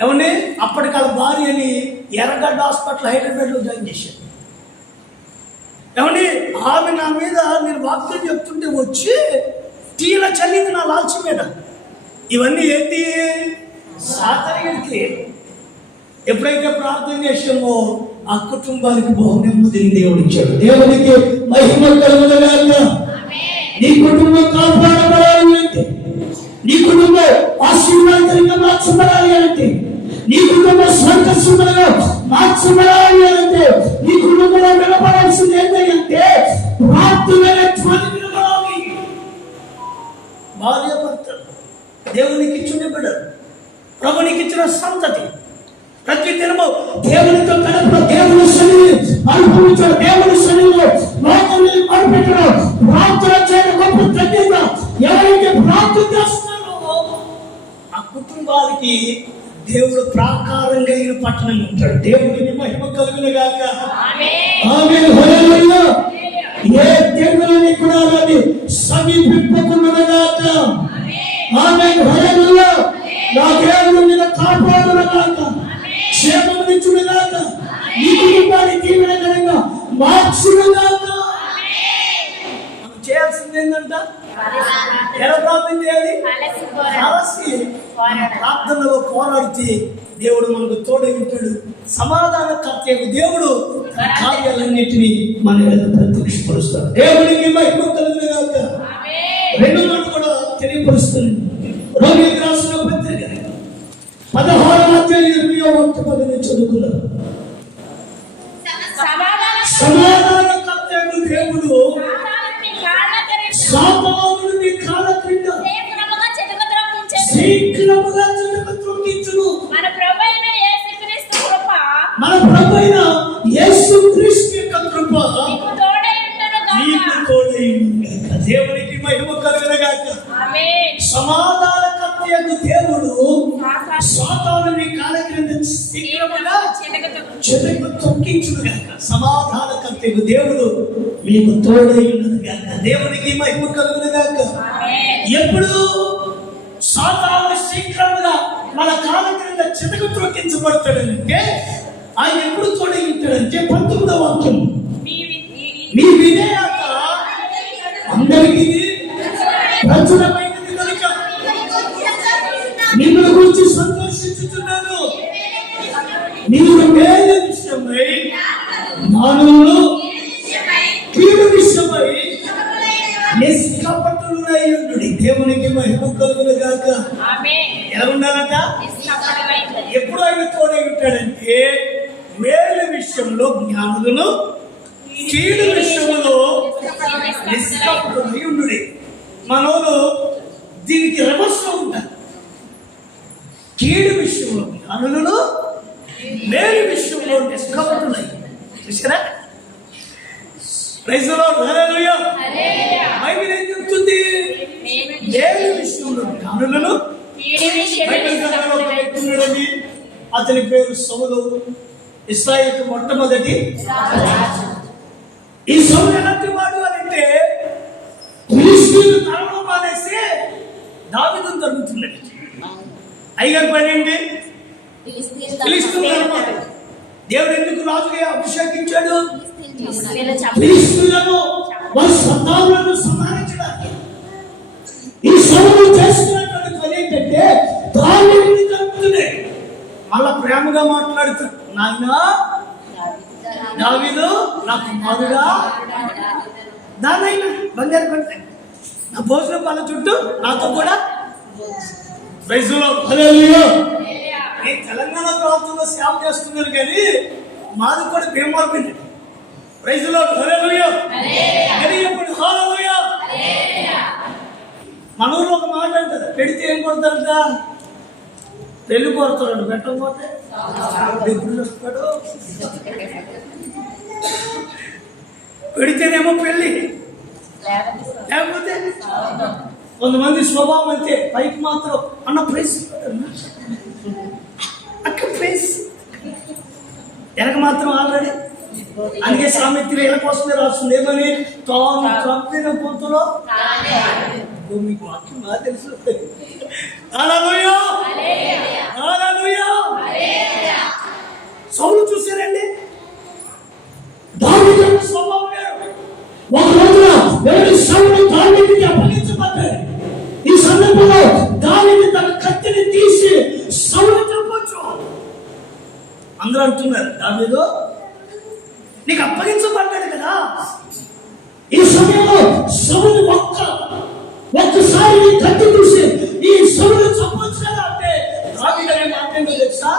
ఏమండి? అప్పటికాల భార్యని ఎర్రగడ్డ హాస్పిటల్ హైదరాబాద్లో జాయిన్ చేశాను. ఏమండి? ఆమె నా మీద నేను వాక్యం చెప్తుంటే వచ్చి తీల చల్లింది నా లాల్చి మీద. ఇవన్నీ ఏంటి? సాతానికి. ఎప్పుడైతే ప్రార్థన చేసామో ఆ కుటుంబానికి బహు నెమ్మదిని దేవుడు ఇచ్చాడు. దేవునికి మహిమ కలుగును గాక. నీ కుటుంబం కాపాడబడాలి అంటే, నీ కుటుంబం ఆశీర్వాదకరంగా మార్చబడాలి అంటే, నీ కుటుంబం సంతోషంగా మార్చబడాలి అంటే, నీ కుటుంబంలో వినపడాల్సింది ఏంటంటే ప్రార్థనలే ధ్వని వినబడాలి. భార్య భర్తలు దేవునికి ఇచ్చిన బిడ్డలు, ప్రభు నీకు ఇచ్చిన సంతతి ప్రతి దినము దేవునితో గడప, దేవుని సన్నిధిని అనుభవించడం, దేవుని సన్నిధిలో లోకాన్ని అర్పించడం, ప్రార్థన చేయడం గొప్ప ధన్యత. ఎవరైతే ప్రార్థన చేస్తారో ఆ కుటుంబానికి దేవుడు ప్రాకారం కలిగిన పట్టణం ఉంటాడు. దేవుడిని మహిమ కలుగును గాక. ఆమేన్. హల్లెలూయా. ఏ దేవుని కూడా అది సమీపింపకుండా గాక. ఆమేన్. హల్లెలూయా. నా దేవుడు నిన్ను కాపాడును గాక, క్షేమమునిచ్చును గాక, నీ కుటుంబాన్ని దీవెనకరంగా మార్చును గాక. మనం చేయాల్సింది ఏంటంట? ఎలా ప్రార్థన చేయాలి? కలిసి ప్రార్థనలో పోరాడితే దేవుడు మనకు తోడై ఉంటాడు. సమాధానకర్త దేవుడు కార్యాలన్నింటినీ మన ప్రత్యక్షపరుస్తాడు. దేవునికి మహిమ కలుగును గాక. రెండు మాట కూడా తెలియపరుస్తుంది. రోమిలకు రాసిన పత్రిక 16 చదువుకున్నారు. సమాధానకర్త దేవుడు సాతానుని కాళ్ళ క్రింద శీఘ్రముగా తొక్కించును. మన ప్రభువైన యేసుక్రీస్తు కృప మన ప్రభువైన యేసుక్రీస్తు యొక్క కృప నీకు తోడై ఉండును నీకు గాక. తోడై ఉండును గాక. దేవునికి మహిమ కలుగును గాక. ఆమేన్. సమాధానకర్తయగు దేవుడు సాతానుని కాళ్ళ క్రింద శీఘ్రముగా చెదకు తొక్కించును గాక. సమాధానకర్తయగు దేవుడు మీకు తోడై ఉన్నది గాక. దేవునికి మహిమ కలుగును గాక. ఆమేన్. ఎప్పుడు సాతాను శీఘ్రముగా మన కాళ్ళ క్రింద చెదకు త్రొక్కించబడతాడంటే ఆయన ఎప్పుడు తోడై ఉంటాడంటే 19వ వాక్యం, మీ విధేయత అందరికీ ప్రచురమైనది కనుక మిమ్మల్ని గురించి సంతోషించుతున్నాను. మీరు మేలు విషయమై మానవులు కీడు విషయమై నిష్కపటులై ఉండుడి. దేవునికి మహిమ కలుగును గాక. ఆమేన్. ఎలా ఉండాలంట? నిష్కపటులై ఎప్పుడు ఆయన తోడై ఉంటాడంటే మేలు విషయంలో జ్ఞానులను, కీడు విషయంలో నిష్కపటులై ఉండుడి. మనోడు దీనికి రివర్స్ ఉంటారు. కీడు విషయంలో జ్ఞానులను, మేలు విషయంలో నిష్కపటులై. చూసారా? Praise the lord. Hallelujah. Hallelujah. Bible ఏం చెప్తుంది? మేలు విషయంలో జ్ఞానులను. బైబిల్ గ్రంథంలో ఒక వ్యక్తి ఉన్నాడండి. అతని పేరు సౌలు. ఇశ్రాయేలుకు మొట్టమొదటి రాజు. ఈ సౌలు ఎలాంటి వాడు అని అంటే ఫిలిష్తీయులు తరమడం మానేసి దావీదును తరుగుతున్నాడు. అయ్యగారు పని ఏంటి? ఫిలిష్తీయులు తరమడం. దేవుడు ఎందుకు రాజుగా అభిషేకించాడు? ఫిలిష్తీయులను వారి సంతానాలను సంహరించడానికి. ఈ సౌలు చేస్తున్నటువంటి పని ఏంటంటే దావీదుని తరుగుతున్నాడు. మళ్ళా ప్రేమగా మాట్లాడుతాడు. నాయనా దావీదు నా కుమారుడా, దానైనా బంగారు పంట నా భోజనం వాళ్ళ చుట్టూ నాతో కూడా. Praise the lord. హల్లెలూయా. నేను తెలంగాణ ప్రాంతంలో సేవ చేస్తున్నాను కానీ మాది కూడా Bhimavaram. Praise the lord. Hallelujah. ఇప్పుడు హల్లెలూయా. మన ఊళ్ళో ఒక మాట అంటారు, పెడితే ఏం కొడతారంట? పెళ్లి కొడతాడు. పెట్టకపోతే ఎప్పుడు వస్తాడు? పెడితేనేమో పెళ్లి, లేకపోతే కొంతమంది స్వభావం అంతే. పైకి మాత్రం అన్న ప్రైస్, అక్క ప్రైస్, వెనక మాత్రం ఆల్రెడీ. అందుకే సామెత్రి వీళ్ళ కోసమే రాస్తుంది. ఏమని? తాను చంపిన పొత్తులో మీకు వాక్యం బాగా తెలుసు. హల్లెలూయా. హల్లెలూయా. సౌలు చూసారండి, దావీదు యొక్క స్వభావం వేరు. ఒక రోజున ఎవరి సౌలు దావీదుకి అప్పగించబడ్డాడు. ఈ సందర్భంలో దావీదు తన కత్తిని తీసి సౌలుని చంపొచ్చు. అందరూ అంటున్నారు, దావీదు నీకు అప్పగించబడ్డాడు కదా. ఈ సమయంలో సౌలు ఒక్కసారి నీ కత్తి చూసి ఈ సౌలు చంపొచ్చు కదా అంటే దావీదు అనే మాట ఏంటో తెలుసా?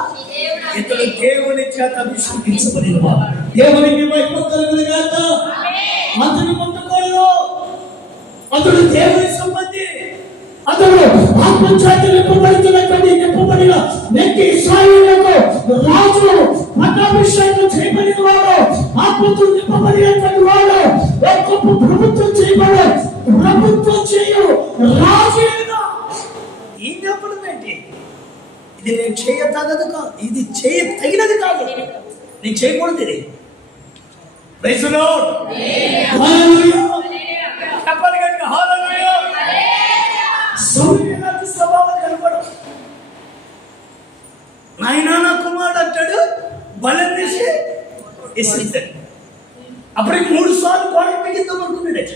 ఇతడు దేవుని చేత అభిషేకించబడిన వాడు. దేవునికి మహిమ కలుగును గాక. అతను ముట్టకూడదు. అతడు దేవుని సంబంధి. అతడు ఆత్మచేత నింపబడిన వ్యక్తి. ఇశ్రాయేలుకు రాజు పట్టాభిషేకం చేయబడిన వాడు, ఆత్మతో నింపబడినటువంటి వాడు, గొప్ప ప్రభుత్వం చేయబడు. ప్రభుత్వం చేయు రాజు. ఏం చెప్పడం ఏంటి? ఇది నేను చేయతగదు కాదు, ఇది తగినది కాదు, నేను చేయకూడదు. ఇది ప్రైజ్ ది లార్డ్. హల్లెలూయా. చెప్పాలి గట్టిగా హల్లెలూయా. సౌలు ఎలాంటి స్వభావం కనపడదు. నాయనా నా కుమారుడు అంటాడు, బలం తీసి ఇస్తాడు. అప్పటికి 3 సార్లు గోడ పెగిద్దాం అనుకున్నాడు.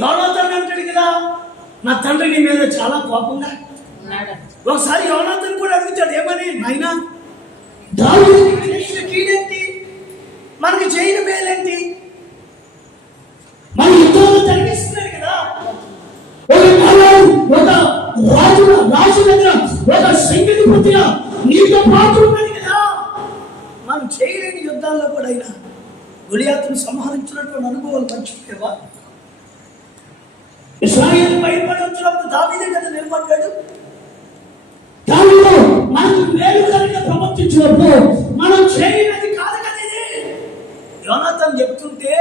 యోనాతాను అంటాడు కదా, నా తండ్రి నీ మీద చాలా కోపంగా. ఒకసారి యోనాతాను కూడా అడుగుతాడు, ఏమని? నాయనా దావీదుకి చేసిన కీడేంటి, మనకి చేయని మేలేంటి? మన యుద్ధాలు జరిగిస్తున్నాడు కదా. ఒక రాజు దగ్గర ఒక సైనికుడిగా నీతో పాటు ఉన్నాడు కదా. మనం చేయలేని యుద్ధాల్లో కూడా అయినా గొలియాతును సంహరించినటువంటి అనుభవాలు మర్చిపోయావా? ఇశ్రాయేలు భయపడి వచ్చినప్పుడు దావీదే కదా నిలబడ్డాడు. దానితో మనకు మేలుకరంగా ప్రవర్తించినప్పుడు మనం చేయనది కాదు కదా ఇది. యోనాతాను చెప్తుంటే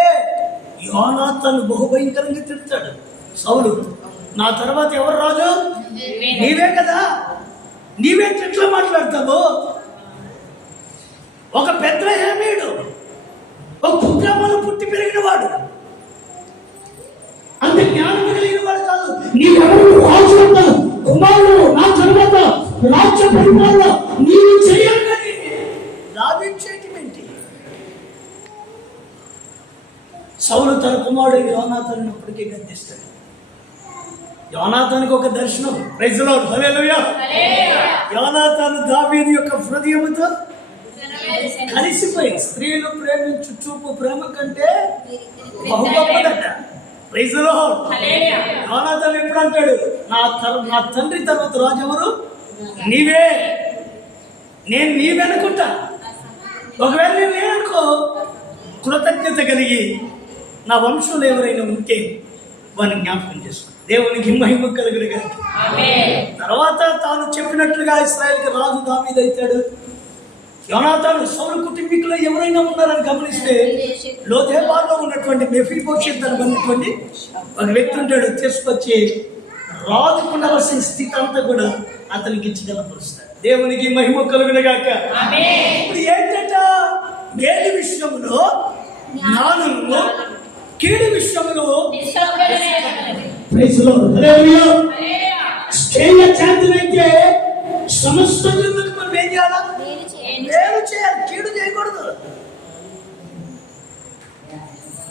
యోనాతాను బహుభయంకరంగా తిడతాడు సౌలు. నా తర్వాత ఎవరు రాజు? నీవే కదా, నీవే ఎట్లా మాట్లాడతావు? ఒక పెద్ద ఏమేడు, ఒక కుగ్రామంలో పుట్టి పెరిగిన వాడు, అంత జ్ఞానం కలిగిన వాడు కాదు. నీవెవరు? రాజు అంటావు, కుమారుడు, నా తర్వాత రాజ్య పరిపాలన నీవు చేయాలని లాభించేటి ఏంటి? సౌలు తన కుమారుడు యోనాతాను అప్పటికే గద్దిస్తాడు. యోనాతానుకి ఒక దర్శనం. ప్రైజ్ ది లార్డ్, హల్లెలూయా. యోనాతాను దావీదు యొక్క హృదయముతో కలిసిపోయి, స్త్రీలు ప్రేమించు చూపు ప్రేమ కంటే బహు గొప్పదట. Praise the lord. యోనాతాను ఎప్పుడు అంటాడు, నా తండ్రి తర్వాత రాజు ఎవరు? నీవే. నేను నీవెనుకుంటా. ఒకవేళ నేను లేననుకో, కృతజ్ఞత కలిగి నా వంశంలో ఎవరైనా ఉంటే వారిని జ్ఞాపకం చేసుకో. దేవునికి మహిమ కలుగును గాక. తర్వాత తాను చెప్పినట్లుగా ఇశ్రాయేలుకి రాజు దావీదు అవుతాడు. యోనాతాను సౌలు కుటుంబీకులు ఎవరైనా ఉన్నారని గమనిస్తే లోదేబాలో ఉన్నటువంటి మెఫీబోషెత్ అనేటువంటి ఒక వ్యక్తి ఉంటాడు. తీసుకొచ్చి రాజుకు ఉండవలసిన స్థితి అంతా కూడా అతనికి ఇచ్చి కనపరుస్తాడు. దేవునికి మహిమ కలుగును గాక. ఇప్పుడు ఏంటంట, మేలు విషయంలో జ్ఞానము, కీడు విషయంలో చేతనైతే సమస్త జనులకు మనం ఏం చేయాలా? మేలు చేయాలి, కీడు చేయకూడదు.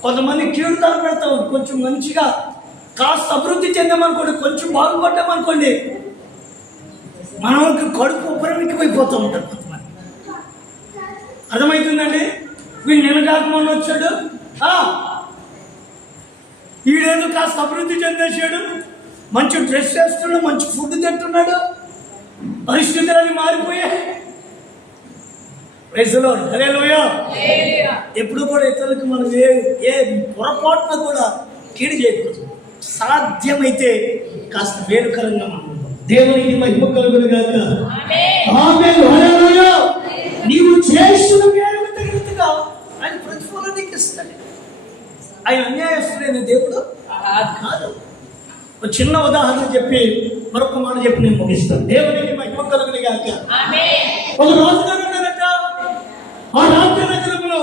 కొంతమంది కీడు తలపెడతాం, కొంచెం మంచిగా కాస్త అభివృద్ధి చెందామనుకోండి, కొంచెం బాగుపడ్డామనుకోండి, మనకి కడుపు ఉబ్బరమిక్కిపోయిపోతూ ఉంటారు కొంతమంది. అర్థమవుతుందండి? వీళ్ళు నిన్నగాక మొన్న వచ్చాడు, ఈడేదో కాస్త అభివృద్ధి చెందేశాడు, మంచి డ్రెస్ వేస్తున్నాడు, మంచి ఫుడ్ తింటున్నాడు, పరిస్థితులన్నీ మారిపోయాయి. ప్రైజ్ ది లార్డ్, హల్లెలూయా. ఎప్పుడు కూడా ఇతరులకు మనం ఏ పొరపాటున కూడా కీడు చేయకూడదు. సాధ్యమైతే కాస్త వేరుకరంగా మనం. దేవునికి మహిమ కలుగును గాక. ఆమేన్, హల్లెలూయా. నీవు చేసిన మేలుకు తగినట్టుగా ఆయన ప్రతిఫలం నీకు ఇస్తాడు. ఆయన అన్యాయస్తుడైన దేవుడు కాదు. ఒక చిన్న ఉదాహరణ చెప్పి మరొక మాట చెప్పి నేను ముగిస్తాను. దేవునికి మహిమ కలుగును గాక. ఒక రాజుగారు ఉన్నారట. ఆ రాజ్య నగరంలో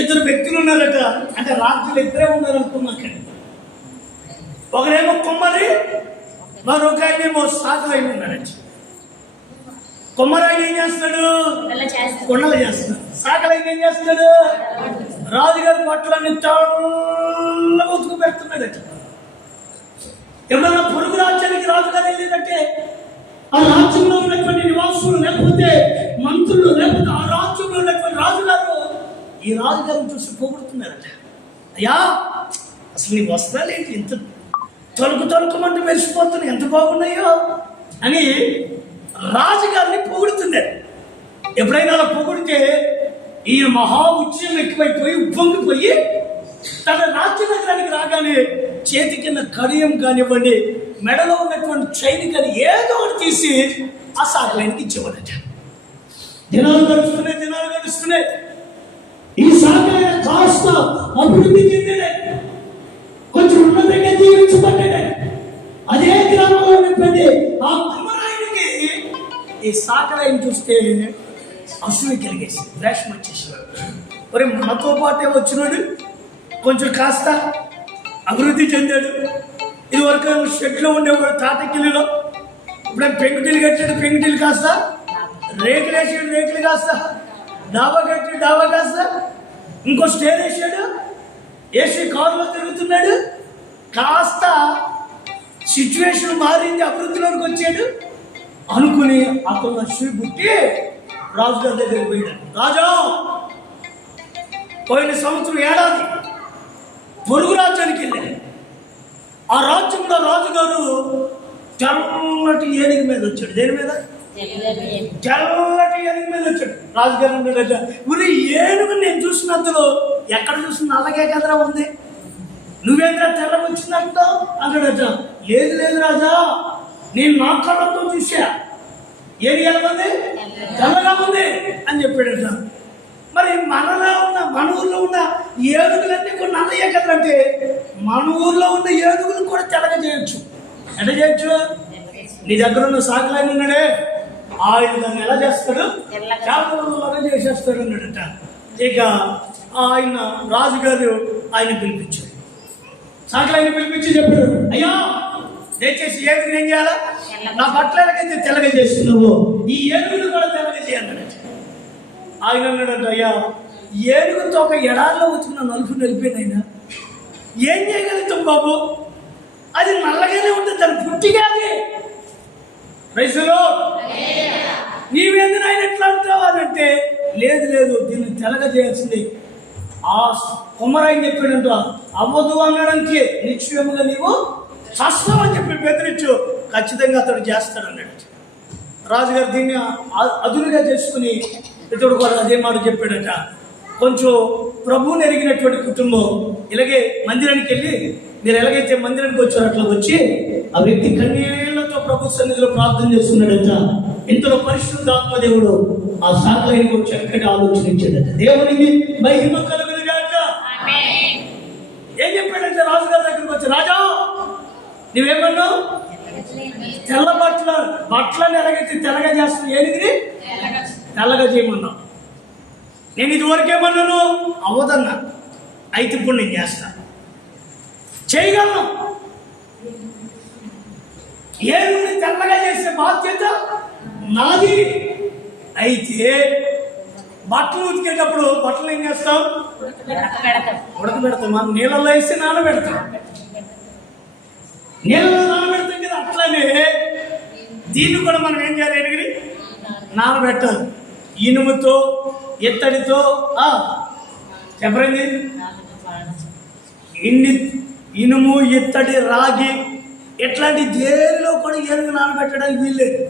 ఇద్దరు వ్యక్తులు ఉన్నారట. అంటే రాజులు ఇద్దరే ఉన్నారు అనుకున్నాకండి. ఒకరేమో కొమ్మరి, మరొక ఆయనేమో సాగులైన ఉన్నారట. కొమ్మరాయన ఏం చేస్తాడు? కొండలు చేస్తున్నాడు. సాగలైన ఏం చేస్తాడు? రాజుగారి బట్టలన్నీ తెల్లగా ఉతుకు పెడుతున్నాడట. ఎవరైనా పొరుగు రాజ్యానికి రాజుగారు వెళ్ళేదంటే ఆ రాజ్యంలో ఉన్నటువంటి నివాసులు, లేకపోతే మంత్రులు, లేకపోతే ఆ రాజ్యంలో ఉన్నటువంటి రాజుగారు ఈ రాజుగారిని చూసి పొగుడుతున్నారట. అయ్యా, అసలు నీ వస్త్రాలు ఏంటి ఇంత తొలకమంటూ మెరిసిపోతున్నాయి, ఎంత బాగున్నాయో అని రాజుగారిని పొగుడుతున్నారు. ఎప్పుడైనా అలా పొగిడితే ఈయన మహా ఉద్యమం ఎక్కువైపోయి ఉప్పొంగిపోయి తన రాజ్య నగరానికి రాగానే చేతి కింద కడియం కానివ్వండి, మెడలో ఉన్నటువంటి చైన్ కానీ ఏదో ఒకటి తీసి ఆ సాగలైనకి ఇచ్చేవాడట. దినాలు గడుస్తున్నాయి. ఈ సాగలైన కాస్త అభివృద్ధి చెందిన కొంచెం ఉన్నతంగా జీవించబడ్డాడు. అదే గ్రామంలో ఉన్నటువంటి ఆ కుమ్మరాయుడికి ఈ సాగలైన చూస్తే అసూయ కలిగేసి ద్వేషం వచ్చేసాడు. మరి మనతో పాటే వచ్చినాడు, కొంచెం కాస్త అభివృద్ధి చెందాడు. ఇది వరకు షెడ్లో ఉండేవాడు తాతకిల్లులో, ఇప్పుడే పెంకుటిల్లు కట్టాడు, పెంకుటిల్లు కాస్త రేకులు వేసాడు, రేకులు కాస్త డాబా కట్టాడు, డాబా కాస్త ఇంకో స్టేర్ వేసాడు, వేసి కారులో తిరుగుతున్నాడు. కాస్త సిచ్యువేషన్ మారింది, అభివృద్ధిలోకి వచ్చాడు అనుకుని అతను అసూయ పుట్టి రాజుగారి దగ్గరికి పోయాడు. రాజా, పోయిన సంవత్సరం ఏడాది పొరుగు రాజ్యానికి వెళ్ళాడు. ఆ రాజ్యంలో రాజుగారు తెల్లటి ఏనుగు మీద వచ్చాడు. దేని మీద? తెల్లటి ఏనుగు మీద వచ్చాడు. రాజుగారు ఉన్నాడట, మరి ఏనుగు నేను చూసినంతలో ఎక్కడ చూసిన నల్లగే కదరా ఉంది, నువ్వేంద్రా తెల్ల వచ్చిందంటావు అన్నాడట. లేదు రాజా, నేను నా కళ్ళతో చూసా, ఏది ఎలా ఉంది? తెల్లగా ఉంది అని చెప్పాడట. మరి మన ఊర్లో ఉన్న ఏనుగులన్నీ కొన్ని నల్లయ్యే కదంటే మన ఊర్లో ఉన్న ఏనుగులు కూడా తెల్లగా చేయొచ్చు. ఎట్లా చేయొచ్చు? నీ దగ్గర ఉన్న సాకులైన ఉన్నాడే, ఆయన దాన్ని ఎలా చేస్తాడు? చాలా చేసేస్తాడు అన్నాడట. ఇక ఆయన రాజుగారు ఆయన పిలిపించాడు, సాకులైన పిలిపించి చెప్పాడు, అయ్యా దయచేసి ఏనుగుని ఏం చేయాలా? నా బట్టలు ఎలాగైతే తెల్లగా చేస్తున్నావు ఈ ఏనుగుని కూడా తెల్లగా చేయాలన్నట. ఆయన అన్నాడంట, అయ్యా ఏనుగుతో ఒక ఎడారిలో వచ్చిన నలుపు నలిపోయినైనా ఏం చేయగలుగుతాం బాబు, అది నల్లగానే ఉంటుంది, దాని పుట్టిగానే. రైతులో నీవేంది నాయన ఎట్లా అంటావు అని అంటే, లేదు లేదు దీన్ని తెల్లగా చేయాల్సింది. ఆ కుమ్మరాయని చెప్పాడంట, అవ్వదు అనడానికి నిశ్చయముగా నీవు చస్తావు అని చెప్పి బెదిరించు, ఖచ్చితంగా అతడు చేస్తాడు అన్నాడు. రాజుగారు దీన్ని అదునుగా చేసుకుని ఇతడు కూడా అదే మాట చెప్పాడట. కొంచెం ప్రభువుని ఎరిగినటువంటి కుటుంబం ఇలాగే మందిరానికి వెళ్ళి, మీరు ఎలాగైతే మందిరానికి వచ్చారో అట్లా వచ్చి ఆ వ్యక్తి కన్నీళ్లతో ప్రభు సన్నిధిలో ప్రార్థన చేస్తున్నాడట. ఇంతలో పరిశుద్ధాత్మ దేవుడు ఆ సాకులైన చక్కటి ఆలోచన ఇచ్చాడట. దేవునికి మహిమ కలుగునుగాక. ఏం చెప్పాడంటే రాజుగారి దగ్గరికి వచ్చి, రాజా నువ్వేమన్నావు? తెల్ల బట్టలను ఎలాగైతే తెల్లగా చేస్తున్నా ఏనుగుని తెల్లగా చేయమన్నావు. నేను ఇదివరకేమన్నాను? అవ్వదన్నా. అయితే ఇప్పుడు నేను చేస్తా, చేయగలను. ఏనుగుని తెల్లగా చేసే బాధ్యత నాది. అయితే బట్టలు ఉతికేటప్పుడు బట్టలు ఏం చేస్తాం? ఉడకబెడతాం. మనం నీళ్ళల్లో వేసి నానబెడతాం, నీళ్ళలో నానబెడతాం కదా. అట్లానే దీన్ని కూడా మనం ఏం చేయాలి? ఎనిగిరి నానబెట్టాలి. ఇనుముతో ఇత్తడితో చెప్పండి, ఇనుము ఇత్తడి రాగి ఇట్లాంటి దేనిలో కూడా ఏనుగు నానబెట్టడానికి వీల్లేదు.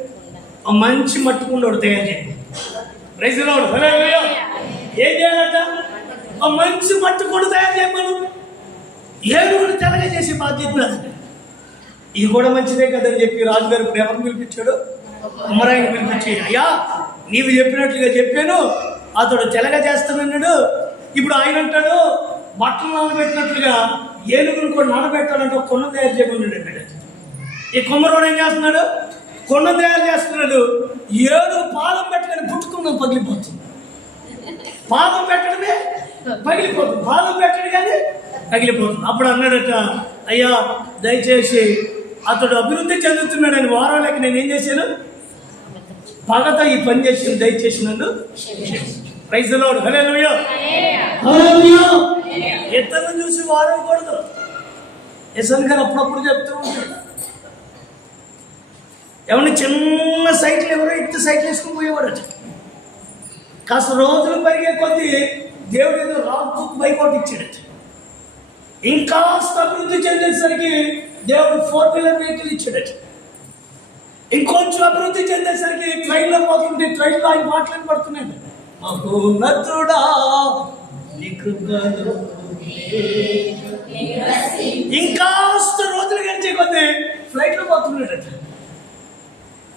మంచి మట్టుకుండోడు తయారు చేయండి. రైతులోడు ఏం చేయాలట? మంచి మట్టుకుండు తయారు చేయమను. ఏనుగును తెల్లగా చేసే బాధ్యత. ఇది కూడా మంచిదే కదని చెప్పి రాజుగారు ఇప్పుడు ఎవరిని పిలిపించాడు? కుమ్మరాయిని పిలిపించి, అయ్యా నీవు చెప్పినట్లుగా చెప్పాను, అతడు తెల్లగా చేస్తానన్నాడు. ఇప్పుడు ఆయన అంటాడు బట్టలు నానబెట్టినట్లుగా ఏనుగును కూడా నానబెట్టాలంటే ఒక కొండ తయారు చేయమన్నాడు అన్నాడు. ఈ కుమ్మరోడు ఏం చేస్తున్నాడు? కొండ తయారు చేస్తున్నాడు. ఏనుగు పాదం పెట్టగానే పుట్టుకున్నాం పగిలిపోతుంది. పాదం పెట్టడమే పగిలిపోతుంది, పాదం పెట్టడం కానీ పగిలిపోతుంది. అప్పుడు అన్నాడట, అయ్యా దయచేసి అతడు అభివృద్ధి చెందుతున్నాడని వారాలకి నేను ఏం చేశాను? పగత ఈ పని చేసి దయచేసి నన్ను ప్రైజ్ ది లార్డ్. హల్లెలూయా హల్లెలూయా. ఇతరులను చూసి వాడకూడదు. యెసన్ గారు అప్పుడప్పుడు చెప్తూ ఉంటాడు, ఏమన్నా చిన్న సైకిల్ ఎవరో ఇత్త సైకిల్ వేసుకుని పోయేవాడట. కాస్త రోజులు పెరిగే కొద్దీ దేవుడు ఏదో రాకు బైక్ ఒకటి ఇచ్చాడట. ఇంకాస్త అభివృద్ధి చెందేసరికి దేవుడు 4-wheeler వెహికల్ ఇచ్చాడట. ఇంకొంచెం అభివృద్ధి చెందేసరికి ట్రైన్లో పోతుంటే ట్రైన్లో ఆయన మాటలు పడుతున్నాడు, మహోన్నతుడా నీ కృపలో. ఇంకాస్త రోజులు గడిచే కొద్దీ ఫ్లైట్లో పోతున్నాడట.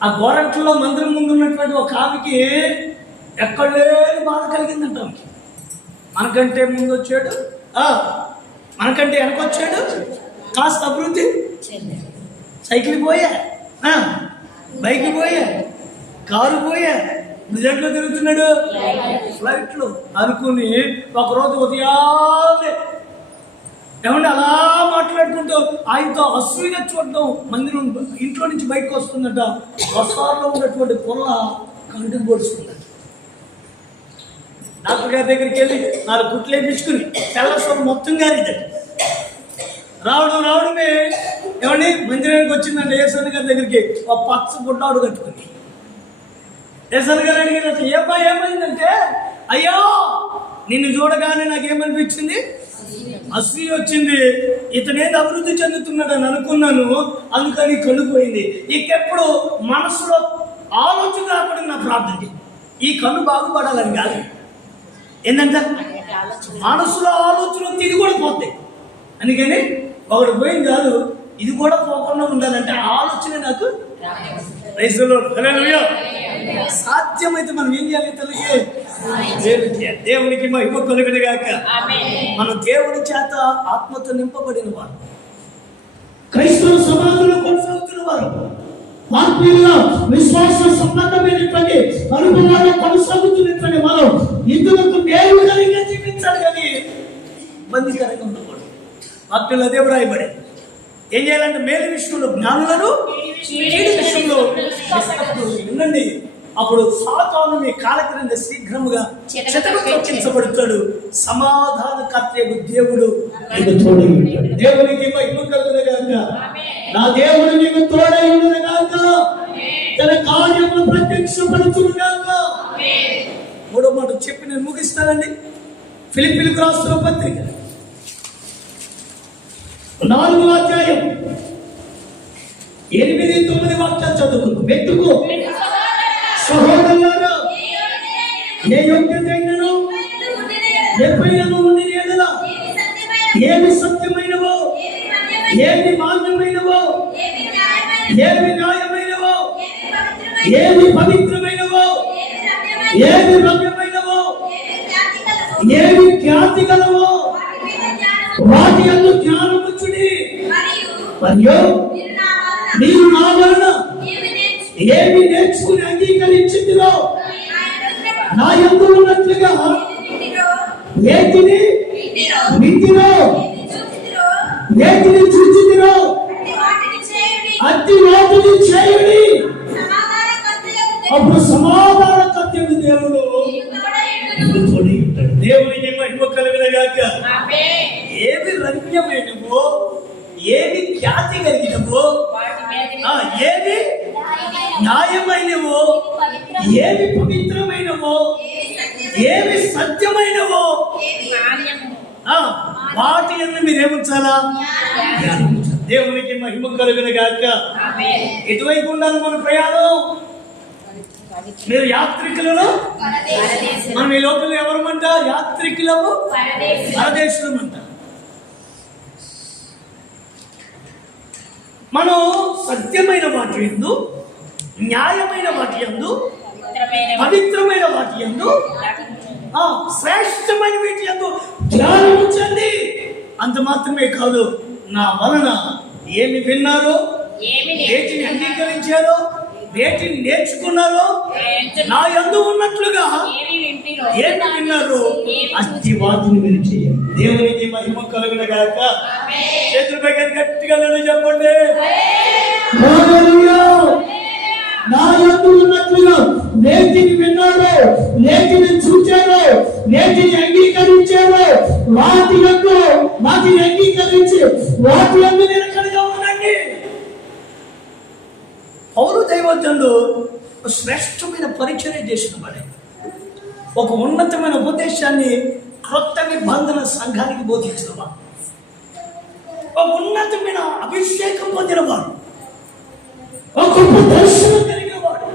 ఆ గోరంట్లో మందిరం ముందు ఉన్నటువంటి ఒక ఆమెకి ఎక్కడ లేని బాధ కలిగిందంట. మనకంటే ముందు వచ్చాడు, మనకంటే వెనకొచ్చాడు, కాస్త అభివృద్ధి సైకిల్ పోయా, బైక్ పోయా, కారు పోయా, నిజంగా తిరుగుతున్నాడు ఫ్లైట్లో అనుకుని ఒకరోజు ఉదయాన్నే ఏమంటే అలా మాట్లాడుకుంటూ ఆయనతో అసూయగా చూడడం. మందిరం ఇంట్లో నుంచి బయటకు వస్తుందట. వసాల్లో ఉన్నటువంటి పొల్ల కంటికి పొడుచుకుందట. డాక్టర్ గారి దగ్గరికి వెళ్ళి 4 కుట్లు వేయించుకుని తెల్లసోరు మొత్తం గారిదట. రావడమే ఏమండి మందిరానికి వచ్చిందంటే యేసన్న గారి దగ్గరికి ఒక పచ్చ గుడ్డాడు కట్టుకుని. యేసన్న గారు అడిగినట్టు ఏమైందంటే, అయ్యో నిన్ను చూడగానే నాకేమనిపించింది? అసూయ వచ్చింది. ఇతనేది అభివృద్ధి చెందుతున్నాడని అనుకున్నాను, అందుకని కనుపోయింది. ఇంకెప్పుడు మనసులో ఆలోచన రాకుండా నా ప్రార్థన, ఈ కన్ను బాగుపడాలని కాదు. ఏంటంటే మనసులో ఆలోచన ఇది కూడా పోతాయి. అందుకని ఒకటి పోయింది కాదు, ఇది కూడా పోకుండా ఉండాలంటే ఆలోచన నాకు. Praise the lord. హల్లెలూయా. సాధ్యమైతే మనం ఏం చేయాలి తల్లికి? మేలు చేయాలి. దేవునికి మహిమ కలుగును గాక. మనం దేవుని చేత ఆత్మతో నింపబడిన వారు, క్రైస్తవ సమాజంలో కొనసాగుతున్న వారు, ఆత్మీయులుగా విశ్వాస సంబంధమైనటువంటి అనుభవాలు కొనసాగుతున్నటువంటి మనం ఇతరులకు మేలు కలిగిన జీవించాలి కానీ ఇబ్బందికరంగా ఉండకూడదు. వాక్యంలో అదే రాయబడి ఏం చేయాలంటే మేలు విషయంలో జ్ఞానులను, కీడు విషయంలో వినండి. అప్పుడు సాతాను మీ కాళ్ళ క్రింద శీఘ్రముగా చెతకబడతాడు. సమాధానకర్తయగు దేవుడు నీకు తోడై ఉంటాడు. దేవునికి మహిమ కలుగును గాక. నా దేవుడు నీకు తోడై ఉండును గాక. తన కార్యములు ప్రత్యక్షపరచును గాక. మూడో మాట చెప్పి నేను ముగిస్తానండి. ఫిలిప్పీయులకు రాసిన పత్రిక 4వ అధ్యాయం 8-9 వాక్యాలు చదువుకుందాం. వెతుకు సహోదరులారా, ఏ యోగ్యత అయినను ఎప్పుడైనా ఉండిన యెడల ఏమి సత్యమైనవో, ఏమి మాన్యమైనవో, ఏమి న్యాయమైనవో, ఏమి పవిత్రమైనవో, ఏమి రమ్యమైనవో, ఏమి ఖ్యాతి గలవో వాటి యందు జ్ఞానముచ్చుడి. మరియు మీరు నా వలన ఏమి నేర్చుకుని అంగీకరించిందిరో, నా యందు ఉన్నట్లుగా ఏటిని వింటిరో, ఏటిని చూచితిరో అట్టి వాటిని చేయుడి. అప్పుడు సమాధానకర్తయగు దేవుడు తోడై ఉంటాడు. దేవునికి మహిమ కలుగును గాక. ఏవి రమ్యమైనవో, ఏవి ఖ్యాతి కలిగినవో, ఏవి న్యాయమైనవో, ఏవి పవిత్రమైనవో, ఏవి సత్యమైనవో వాటి యందు మీరేముంచాలా? దేవునికి మహిమ కలుగును గాక. ఎటువైపు ఉండాలి మన ప్రయాణం? మీరు యాత్రికులను, మనం ఈ లోకంలో ఎవరమంట? యాత్రికులము, పరదేశులమంట. మనం సత్యమైన వాటి యందు, న్యాయమైన వాటి యందు, పవిత్రమైన వాటి యందు, శ్రేష్టమైన వీటి యందు ధ్యానం ఉంచండి. అంత మాత్రమే కాదు, నా వలన ఏమి విన్నారో, వేటిని అంగీకరించారో, వేటిని నేర్చుకున్నారో, నా యందు ఉన్నట్లుగా ఏమి విన్నారో అట్టి వాటిని మీరు చేయండి. దేవునికి మహిమ కలుగును గాక. చేతులపై గట్టిగా నేను చెప్పండి. నా యందు ఉన్నట్లుగా నేటిని విన్నారో, నేటిని చూచారో, నేటిని అంగీకరించారో వాటిని అంగీకరించి వాటి యందు నిలకడగా ఉండండి. పౌలు దైవజనుడు శ్రేష్టమైన పరిచర్య చేసిన వాడే. ఒక ఉన్నతమైన ఉపదేశాన్ని క్రొత్త నిబంధన సంఘానికి బోధించిన వాడు, ఒక ఉన్నతమైన అభిషేకం పొందిన వాడు, ఒక దర్శనం కలిగిన వాడు,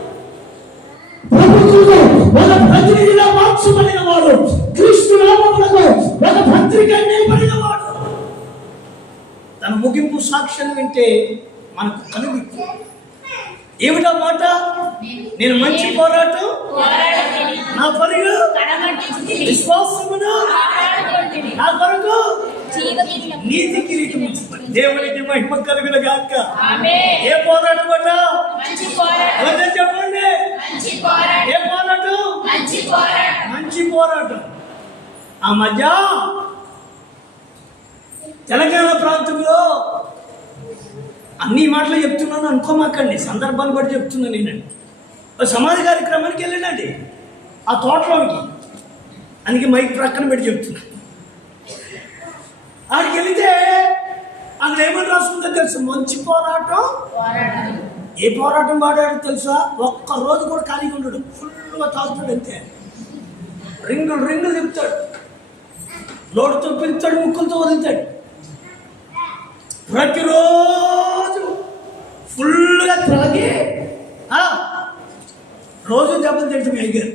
ప్రభుత్వంలో ఒక ప్రతినిధిగా మార్చబడిన వాడు, క్రీస్తు నామమునకు ఒక పత్రిక నిలబడిన వాడు. తన ముగింపు సాక్ష్యం వింటే మనకు కలుగుతుంది. ఏమిటా మాట? నేను మంచి పోరాటం, నా పరుగు విశ్వాసమును, నా కొరకు నీతి కిరీటం ఉంచబడింది. దేవునికి మహిమ కలుగును గాక. ఏ పోరాటం అట? చెప్పండి. ఏ పోరాటం? మంచి పోరాటం. ఆ మధ్య తెలంగాణ ప్రాంతంలో అన్ని మాటలు చెప్తున్నాను అనుకోమాకండి, సందర్భాన్ని బట్టి చెప్తున్నాను. నేనండి సమాధి కార్యక్రమానికి వెళ్ళానండి ఆ తోటలోనికి, అందుకే మైక్ ప్రక్కన పెట్టి చెప్తున్నాను. ఆడికి వెళితే అక్కడ ఏమని రాస్తుందో తెలుసు? మంచి పోరాటం. ఏ పోరాటం పాడాడు తెలుసా? ఒక్క రోజు కూడా ఖాళీగా ఉండడు, ఫుల్గా తాగుతాడు అంతే. రింగులు తిప్పుతాడు, లోడుతో పిలుస్తాడు, ముక్కులతో వదులుతాడు. ప్రతిరోజు ఫుల్గా త్రాగి రోజు దెబ్బలు తింటాం. అయ్యారు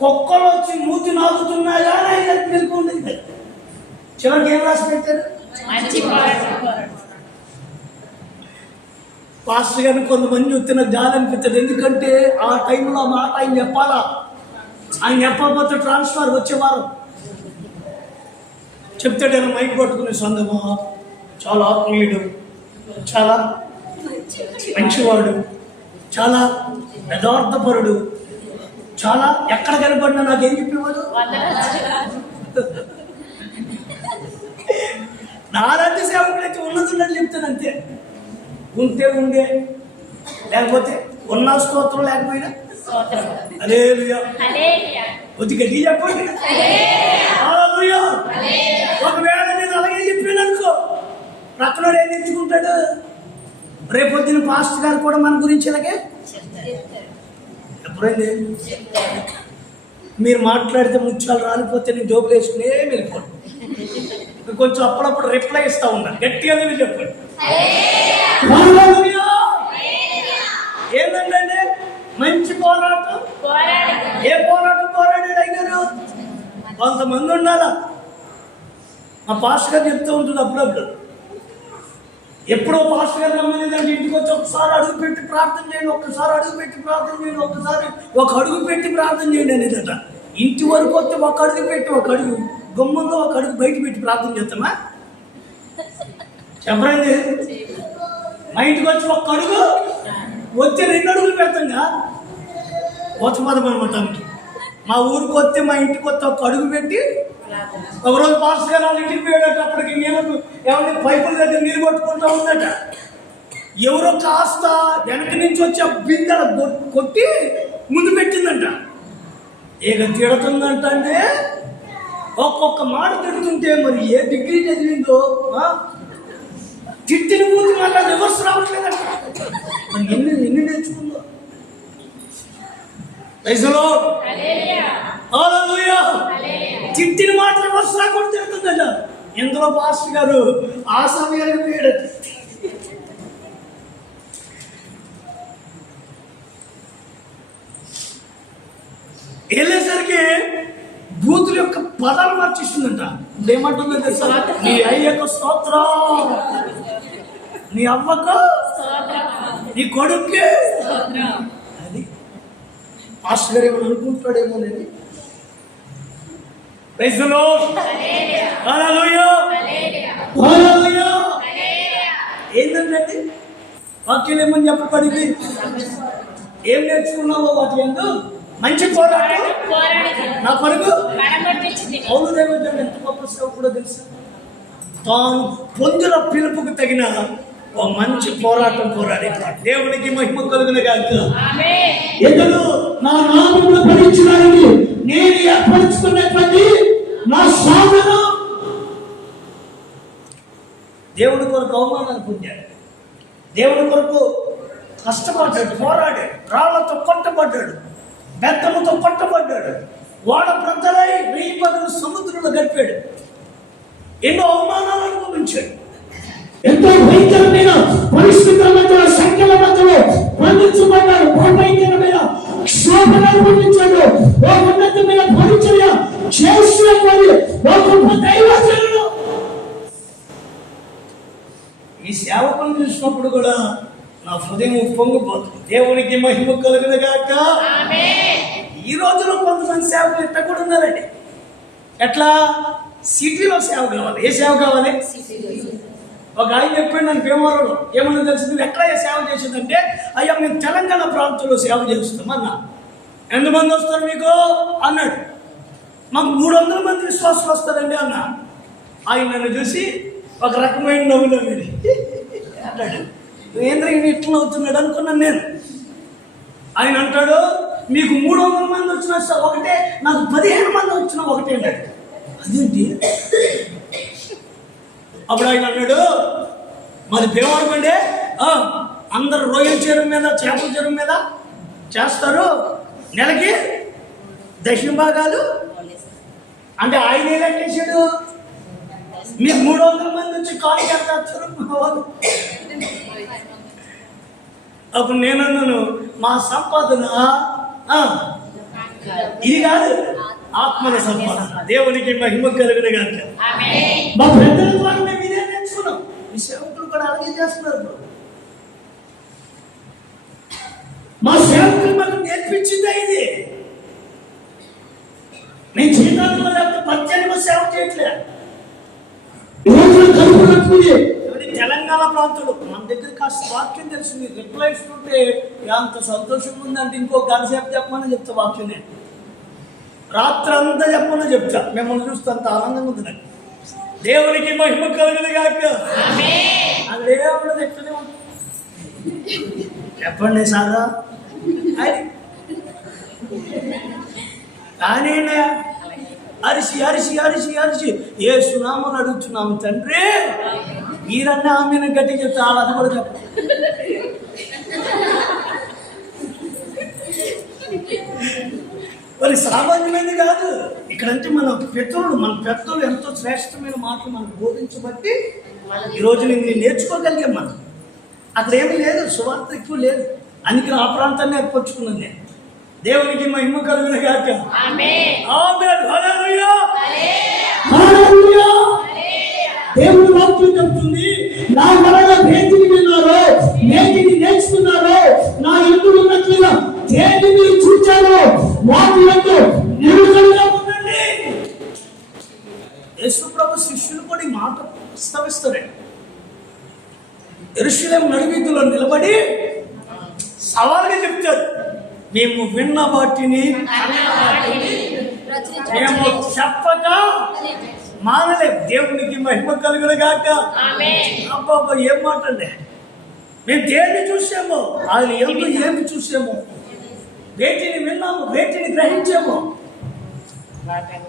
కుక్కలు వచ్చి మూతి నాగుతున్నాయా నిలుపుంది. చివరికి ఏం రాసి పెట్టారు? పాస్టర్ గారిని కొంతమంది చూస్తే నాకు జాలి అనిపిస్తుంది. ఎందుకంటే ఆ టైంలో ఆ మాట ఆయన చెప్పాలా, ఆయన చెప్పకపోతే ట్రాన్స్ఫర్ వచ్చేవారు. చెప్తాడు మైక్ పట్టుకునే సందమా, చాలా ఆత్మీయుడు, చాలా మంచివాడు, చాలా యథార్థపరుడు, చాలా ఎక్కడ కనపడినా నాకేం చెప్పేవాడు. నాలాంటి సేవకులైతే ఉన్నదని చెప్తాను అంతే. ఉంటే ఉండే, లేకపోతే ఉన్న స్తోత్రం లేకపోయినా హల్లెలూయా. కొద్ది గట్టిగా చెప్పండి హల్లెలూయా. ఒకవేళ నేను అలాగే చెప్పాను అనుకో, ప్రక్కనోడు ఏం తెచ్చుకుంటాడు? రేపొద్దున పాస్టర్ గారు కూడా మన గురించి ఇలాగే ఎప్పుడైంది మీరు మాట్లాడితే ముత్యాలు రాలిపోతే నేను జోబులు వేసుకునే వెళ్ళిపోండి. కొంచెం అప్పుడప్పుడు రిప్లై ఇస్తా ఉన్నాను, గట్టిగా మీరు చెప్పండి హల్లెలూయా. ఏంటంటే మంచి పోరాటం. ఏ పోరాటం పోరాడాడు అయ్యారు? కొంతమంది ఉండాలా. మా పాస్టర్ గారు చెప్తూ ఉంటుంది అప్పుడప్పుడు, ఎప్పుడో పాస్టర్ గారు రమ్మనేదంటే ఇంటికి వచ్చి ఒకసారి అడుగు పెట్టి ప్రార్థన చేయండి, ఒక్కసారి అడుగు పెట్టి ప్రార్థన చేయండి, ఒక్కసారి ఒక అడుగు పెట్టి ప్రార్థన చేయండి అనేదట. ఇంటి వరకు వస్తే ఒక అడుగు పెట్టి, ఒక అడుగు గుమ్మంలో ఒక అడుగు బయట పెట్టి ప్రార్థన చేస్తామా? చెప్పండి. మా ఇంటికి వచ్చి ఒక్క అడుగు వచ్చే 2 అడుగులు పెడతాంగా వచ్చపదం అనమాట. మా ఊరికి వస్తే మా ఇంటికి వస్తే ఒక అడుగు పెట్టి, ఒకరోజు పాస్టర్ గారు వాళ్ళ ఇంటికి పోయేటప్పటికి నేను ఏమన్నా పైపుల దగ్గర నీరు కొట్టుకుంటా ఉందట. ఎవరో కాస్త వెనక నుంచి వచ్చి ఆ బిందెల కొట్టి ముందు పెట్టిందంట. ఇక తిడుతుందంట. అంటే ఒక్కొక్క మాట తిడుతుంటే మరి ఏ డిగ్రీ చదివిందో తిట్టిన మూతి మాట రివర్స్ రావట్లేదంట. మరి ఎన్ని నేర్చుకుందో. తిట్టిన మాట రివర్స్ రాకుండా తిడుతుందట. ఇందులో పాస్టర్ గారు ఆ సమయానికి పోయాడు. వెళ్ళేసరికి బూతుల యొక్క పదాలు మార్చిస్తుందంట. ఏమంటుందో తెలుసా? నీ అయ్యకు స్తోత్రం, నీ అవ్వకు, నీ కొడుక్కి. అది పాస్టర్ గారు ఏమని అనుకుంటాడేమో నేను. Praise the lord. Hallelujah. Hallelujah. ఏంటంటే వాక్యం ఏమని చెప్పబడింది? ఏం నేర్చుకున్నావో వాటి ఎందు మంచి పోరాటం నా కొరకు. అవును దేవత ఎంత గొప్ప సేవకుడో తెలుసా? తాను పొందిన పిలుపుకు తగిన ఒక మంచి పోరాటం పోరాడి దేవునికి మహిమ కలుగును గాక. ఎదురు నా నామమును భరించడానికి నేను ఏర్పరచుకున్నటువంటి నా సాధనం. దేవుని కొరకు అవమానాలు పొందాడు, దేవుని కొరకు కష్టపడ్డాడు, పోరాడాడు, రాళ్లతో కొట్టబడ్డాడు, బెత్తముతో కొట్టబడ్డాడు, వాడ ప్రజలై 1000 పగలు సముద్రంలో గడిపాడు, ఎన్నో అవమానాలు అనుభవించాడు. ఎంతో భయంకరమైన పరిస్థితుల మధ్యలో, సంఖ్యల మధ్యలో బంధించబడ్డాడు, భయంకరమైన క్షోభను అనుభవించాడు. ఒక ఉన్నతమైన పరిచర్య చేస్తున్నటువంటి ఒక గొప్ప దైవజనుడు. ఈ సేవకులను చూసినప్పుడు కూడా నా హృదయం పొంగిపోతుంది. దేవునికి మహిమ కలుగును గాక. ఈ రోజులో కొంతమంది సేవకులు ఎట్లా కూడా ఉన్నారండి. ఎట్లా? సిటీలో సేవ కావాలి. ఏ సేవ కావాలి? ఒక ఆయన చెప్పాడు నన్ను భీమవరంలో. ఏమన్నా తెలిసి నువ్వు ఎక్కడ సేవ చేసేదంటే, అయ్యా మేము తెలంగాణ ప్రాంతంలో సేవ చేస్తాం అన్నా. ఎంతమంది వస్తారు మీకు అన్నాడు. మాకు 300 మంది విశ్వాసులు వస్తారండి అన్న. ఆయన నన్ను చూసి ఒక రకమైన నవ్వు నవ్వింది అంటాడు. ఏంద్ర ఈయన ఇట్లా అవుతున్నాడు అనుకున్నాను నేను. ఆయన అంటాడు, మీకు 300 మంది వచ్చినా ఒకటే, నాకు 15 మంది వచ్చినా ఒకటే అన్నాడు. అదేంటి? అప్పుడు ఆయన అన్నాడు, మరి భీమవరం అండి అందరు రొయ్యల చెరువు మీద, చేపల చెరువు మీద చేస్తారు, నెలకి దశంభాగాలు అంటే ఆయన ఏం చేశాడు? మీకు 300 మంది వచ్చి కాలు చేస్తారు. అప్పుడు నేనన్నాను, మా సంపాదన ఇది కాదు, ఆత్మల సంపాదన. దేవునికి మహిమ కలుగును గాక. మా పెద్దల ద్వారా మేము ఇదే నేర్చుకున్నాం. ఈ సేవకులు కూడా అలాగే చేస్తున్నారు. నేర్పించిందే ఇది. నేను జీవితంలో లేకపోతే 18 సేవ చేయట్లే. తెలంగాణ ప్రాంతంలో మన దగ్గర కాస్త వాక్యం తెలిసింది. రిప్లై ఇస్తుంటే అంత సంతోషంగా ఉందంటే ఇంకో గంట సేపు చెప్పమని చెప్తా. వాక్యం నేను రాత్రి అంతా చెప్పమని చెప్తా. మిమ్మల్ని చూస్తే అంత ఆనందంగా ఉంది నాకు. దేవునికి మహిమ కలుగును గాక. అది ఏమన్నది ఎక్కడే ఉంటుంది. చెప్పండి సాదా కానీ అరిసి అరిసి అరిసి అరిసి ఏ సునామని అడుగుతున్నాము తండ్రి. మీరన్నా ఆమెను గట్టి చెప్తే వాళ్ళని కూడా చెప్ప. మరి సామాన్యమైనది కాదు. ఇక్కడంటే మన పెద్దలు ఎంతో శ్రేష్టమైన మాటలు మనకు బోధించబట్టి ఈరోజు నేను నేర్చుకోగలిగాం. మనం అక్కడ ఏమీ లేదు, సువార్త ఎక్కువ లేదు. అందుకని ఆ ప్రాంతాన్ని ఏర్పరచుకున్నాను నేను. దేవునికి మహిమ కలుగును గాక. దేవుని వాక్యం చెప్తుంది, నా వలన దేనిని విన్నారో నేటిని నేర్చుకున్నారో నా యందు ఉన్నట్లుగా దేనిని చూచారో వాటి యందు నిలుకడగా ఉండండి. యేసు ప్రభు శిష్యులు కూడా ఈ మాట ప్రస్తావిస్తారండి. యెరూషలేము నడివీధిలో నిలబడి సవాలుగా చెప్తారు, మేము విన్న వాటిని మేము చెప్పక మానలేము. దేవునికి మహిమ కలుగును గాక. అబ్బాబా ఏం మాట అండి. మేము దేన్ని చూసామో ఆయన ఎందుకు ఏమి చూసామో, వేటిని విన్నాము, వేటిని గ్రహించాము.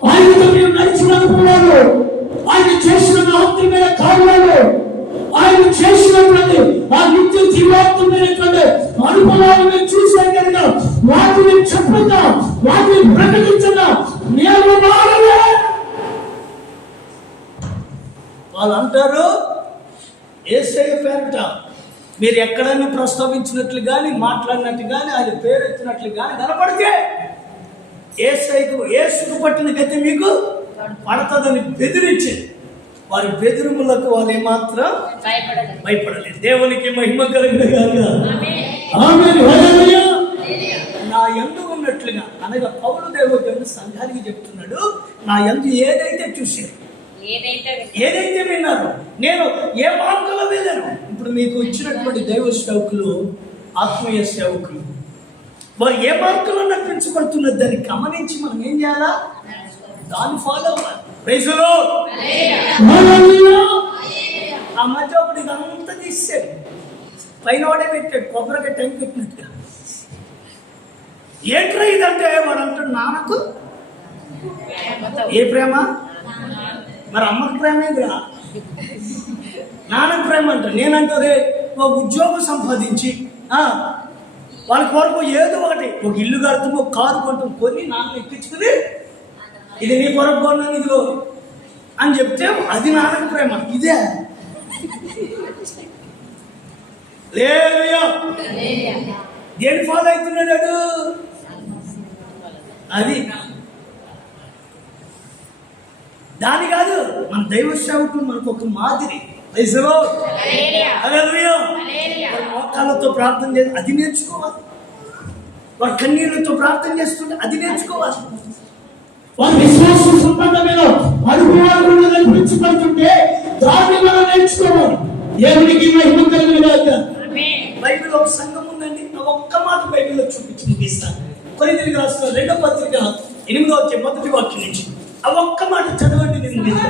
ఆయనతో మేము నడిచిన అనుభవాలు, ఆయన చేసిన మహత్తరమైన కార్యాలు, ఆయన చేసినటువంటి ఆ నిత్య జీవాత్మైనటువంటి అనుభవాలు మేము చూసాం కనుక వాటిని చెప్పక వాటిని ప్రకటించక మేము మారలే. వాళ్ళు అంటారు యేసయ్య పేరిట మీరు ఎక్కడైనా ప్రస్తావించినట్లు కానీ మాట్లాడినట్టు కానీ ఆయన పేరు ఎత్తినట్లు కానీ కనపడితే యేసుకు పట్టిన గతి మీకు పడుతుందని బెదిరించింది. వారి బెదిరింపులకు వాళ్ళు ఏమాత్రం భయపడలేదు. దేవునికి మహిమ కలుగును గాక. ఆమేన్. హల్లెలూయా. నా యందు ఉన్నట్లుగా అనగా పౌలు దేవుడు సంఘానికి చెప్తున్నాడు, నా యందు ఏదైతే చూశారు, ఏదైతే విన్నారు, నేను ఏ మార్గంలో వెళ్ళాను. ఇప్పుడు మీకు ఇచ్చినటువంటి దైవ సేవకులు, ఆత్మీయ సేవకులు, వారు ఏ మార్గంలో నడిపించబడుతున్నారు దాన్ని గమనించి మనం ఏం చేయాలా, దాన్ని ఫాలో అవ్వాలి. Praise the lord. హల్లెలూయా. ఆ మధ్య ఒకటి ఇదంతా తీసాడు, పైన వాడే పెట్టాడు, కొబ్బరికాయ టైం పెట్టినట్టుగా. ఏంట్రా ఇదంటే వాడు అంటాడు, నాన్నకు ఏ ప్రేమ, మరి అమ్మకు ప్రేమ ఏందిరా, నాన్నకు ప్రేమ అంట. నేనంటే ఒక ఉద్యోగం సంపాదించి వాళ్ళ కొరకు ఏదో ఒకటి, ఒక ఇల్లు కడతాం, ఒక కారు కొంటాం, కొని నాన్న ఎక్కించుకుని ఇది నీ కొరకు కొన్నాను ఇదిగో అని చెప్తే అది నాన్నకు ప్రేమ. ఇదే దేని ఫాలో అవుతున్నాడు అది దాని కాదు. మన దైవ సేవకులు మనకు ఒక మాదిరి. మోకాళ్ళతో ప్రార్థన చేసి అది నేర్చుకోవాలి, వారి కన్నీళ్లతో ప్రార్థన చేస్తుంటే అది నేర్చుకోవాలి. వారి విశ్వాస సంబంధమైన అనుభవాలు నడిపించబడుతుంటే దాన్ని మనం నేర్చుకోవాలి. దేవునికి మహిమ కలుగును గాక. బైబిల్ ఒక సంఘం ఉందండి. ఒక్క మాట బైబిల్లో చూపిస్తాను. కొరింథీయులకు రాసిన 2వ పత్రిక 8వ అధ్యాయం 1వ వాక్యం నుంచి ఆ ఒక్క మాట చదవండి. నేను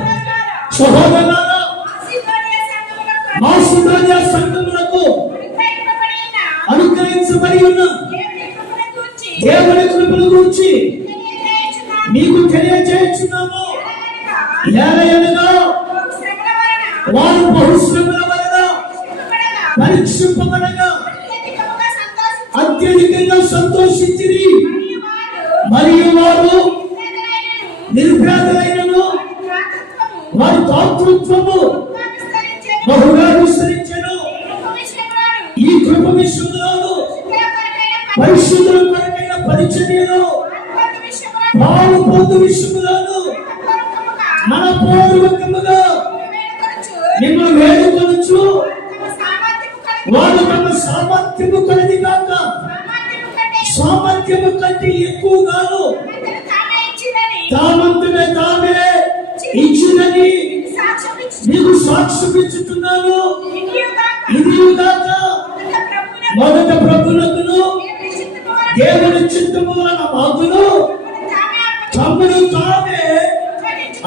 సహోదరులారా, మాసిదోనియా సంఘములకు అనుగ్రహించబడి ఉన్న దేవుని కృపను గురించి మీకు తెలియజేస్తున్నాము. ఏలయనగా వారు బహుశ్రమల వలన పరీక్షింపబడగా అత్యధికంగా సంతోషించిరి, మరియు వారు నిరుపేదలైనను వారి దాతృత్వము బహుగా విస్తరించెను. ఈ కృప విషయంలో పరిశుద్ధుల కొరకైన పరిచర్యలో పాలు పొందు విషయంలోను మన పూర్వకముగా మిమ్మల్ని వేడుకొనుచు వారు తమ సామర్థ్యము కలిగి కాక సామర్థ్యము కంటే ఎక్కువగాను తనంతట తానే ఇచ్చినని తామంతనే తామే ఇచ్చినని సాక్ష్యం ఇచ్చి నీకు సాక్ష్యం ఇచ్చుతున్నాను. ఇదియుగాక ఇదియుగాక మొదట ప్రభునకును దేవుని చిత్తము వలన మాకును తమ్ముడు తామే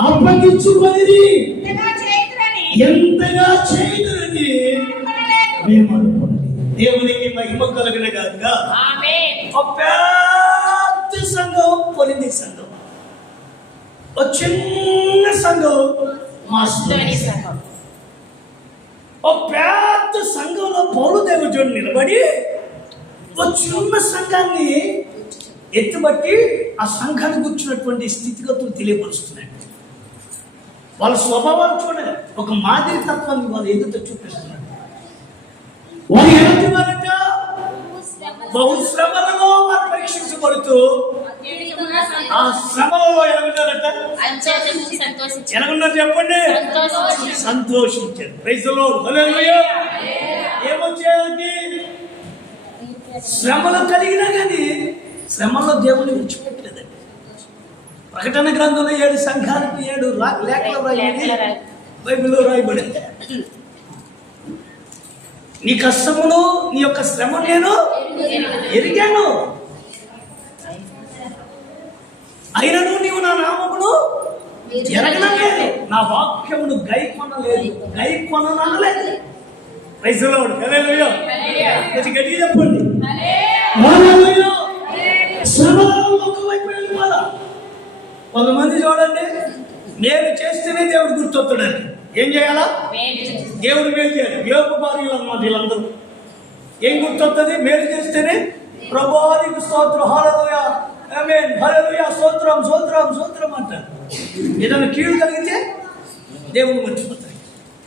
అప్పగించుకొని ఎంతగా చేయదురని మేము అనుకోండి. దేవునికి మహిమ కలిగిన గాక. ఒక పెద్ద సంఘం పొలింది సంఘం, ఒక చిన్న సంఘం మాస్టోని సంఘం. ఒక పెద్ద సంఘంలో పౌలు దేవుడు నిలబడి ఒక చిన్న సంఘాన్ని ఎత్తుబట్టి ఆ సంఘానికి వచ్చినటువంటి స్థితిగతులు తెలియపరుస్తున్నాడు. వాళ్ళ స్వభావాలు చూడండి, ఒక మాదిరి తత్వాన్ని వాళ్ళు ఎదుట చూపిస్తున్నారు. వారు ఎదుటివారట బహుశ్రమలలో వారు పరీక్షించబడుతూ ఆ శ్రమలలో ఎలాగున్నారట, ఎలాగున్నారు చెప్పండి, సంతోషించారు. ప్రైజ్ ది లార్డ్, హల్లెలూయా. ఏమొచ్చేది? శ్రమలు కలిగినా కానీ శ్రమలో దేవుని విడిచిపెట్టలేదండి. ప్రకటన గ్రంథంలో 7 సంఘాలకు 7 లేఖలు రాయబడి బైబిల్లో రాయబడింది. నీ కష్టమును నీ యొక్క శ్రమ నేను ఎరిగాను, అయినను నీవు నా నామమును ఎరగనలేదు, నా వాక్యమును గై కొనలేదు. ప్రైజ్ ది లార్డ్, హల్లెలూయా. గట్టిగా చెప్పండి, హల్లెలూయా. శ్రమలో ఒకవైపు వెళ్ళిపోదా. కొంతమంది చూడండి, నేను చేస్తేనే దేవుడు గుర్తొస్తాడండి. ఏం చేయాలా? దేవుడు మేలు చేయాలి. యోగ భార్యలు అన్నమాట వీళ్ళందరూ. ఏం గుర్తొస్తుంది? మేలు చేస్తేనే ప్రభువా నీకు స్తోత్రం, హల్లెలూయా, ఆమేన్, హల్లెలూయా, స్తోత్రం స్తోత్రం స్తోత్రం అంటారు. ఏదైనా కీడు కలిగితే దేవుడు మర్చిపోతాడు.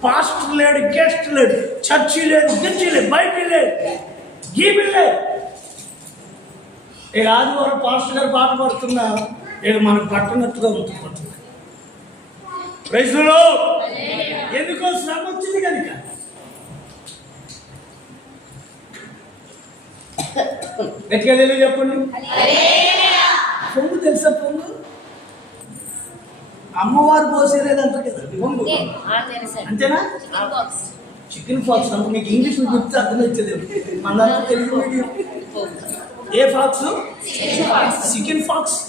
పాస్టర్ లేడు, గెస్ట్ లేడు, చర్చి లేదు, గిర్జి లేదు, బైబిల్ లేదు, గీబిల్ లేదు. ఇక ఆదివారం పాస్టర్ గారు పాట పాడుతున్నా ఇక మనకు పట్టున్నట్టుగా ఉంటుంది. Praise the Lord. ఎందుకో శ్రమ వచ్చింది కనుక. గట్టిగా తెలియ చెప్పండి. పొంగు తెలుసా? పొంగు అమ్మవారు పోసేదంటారు కదా, పొంగు అంతేనా? చికెన్ ఫాక్స్ అంటే మీకు ఇంగ్లీష్ చెప్తే అర్థమవుతుంది. మన Telugu medium a fox? Chicken fox.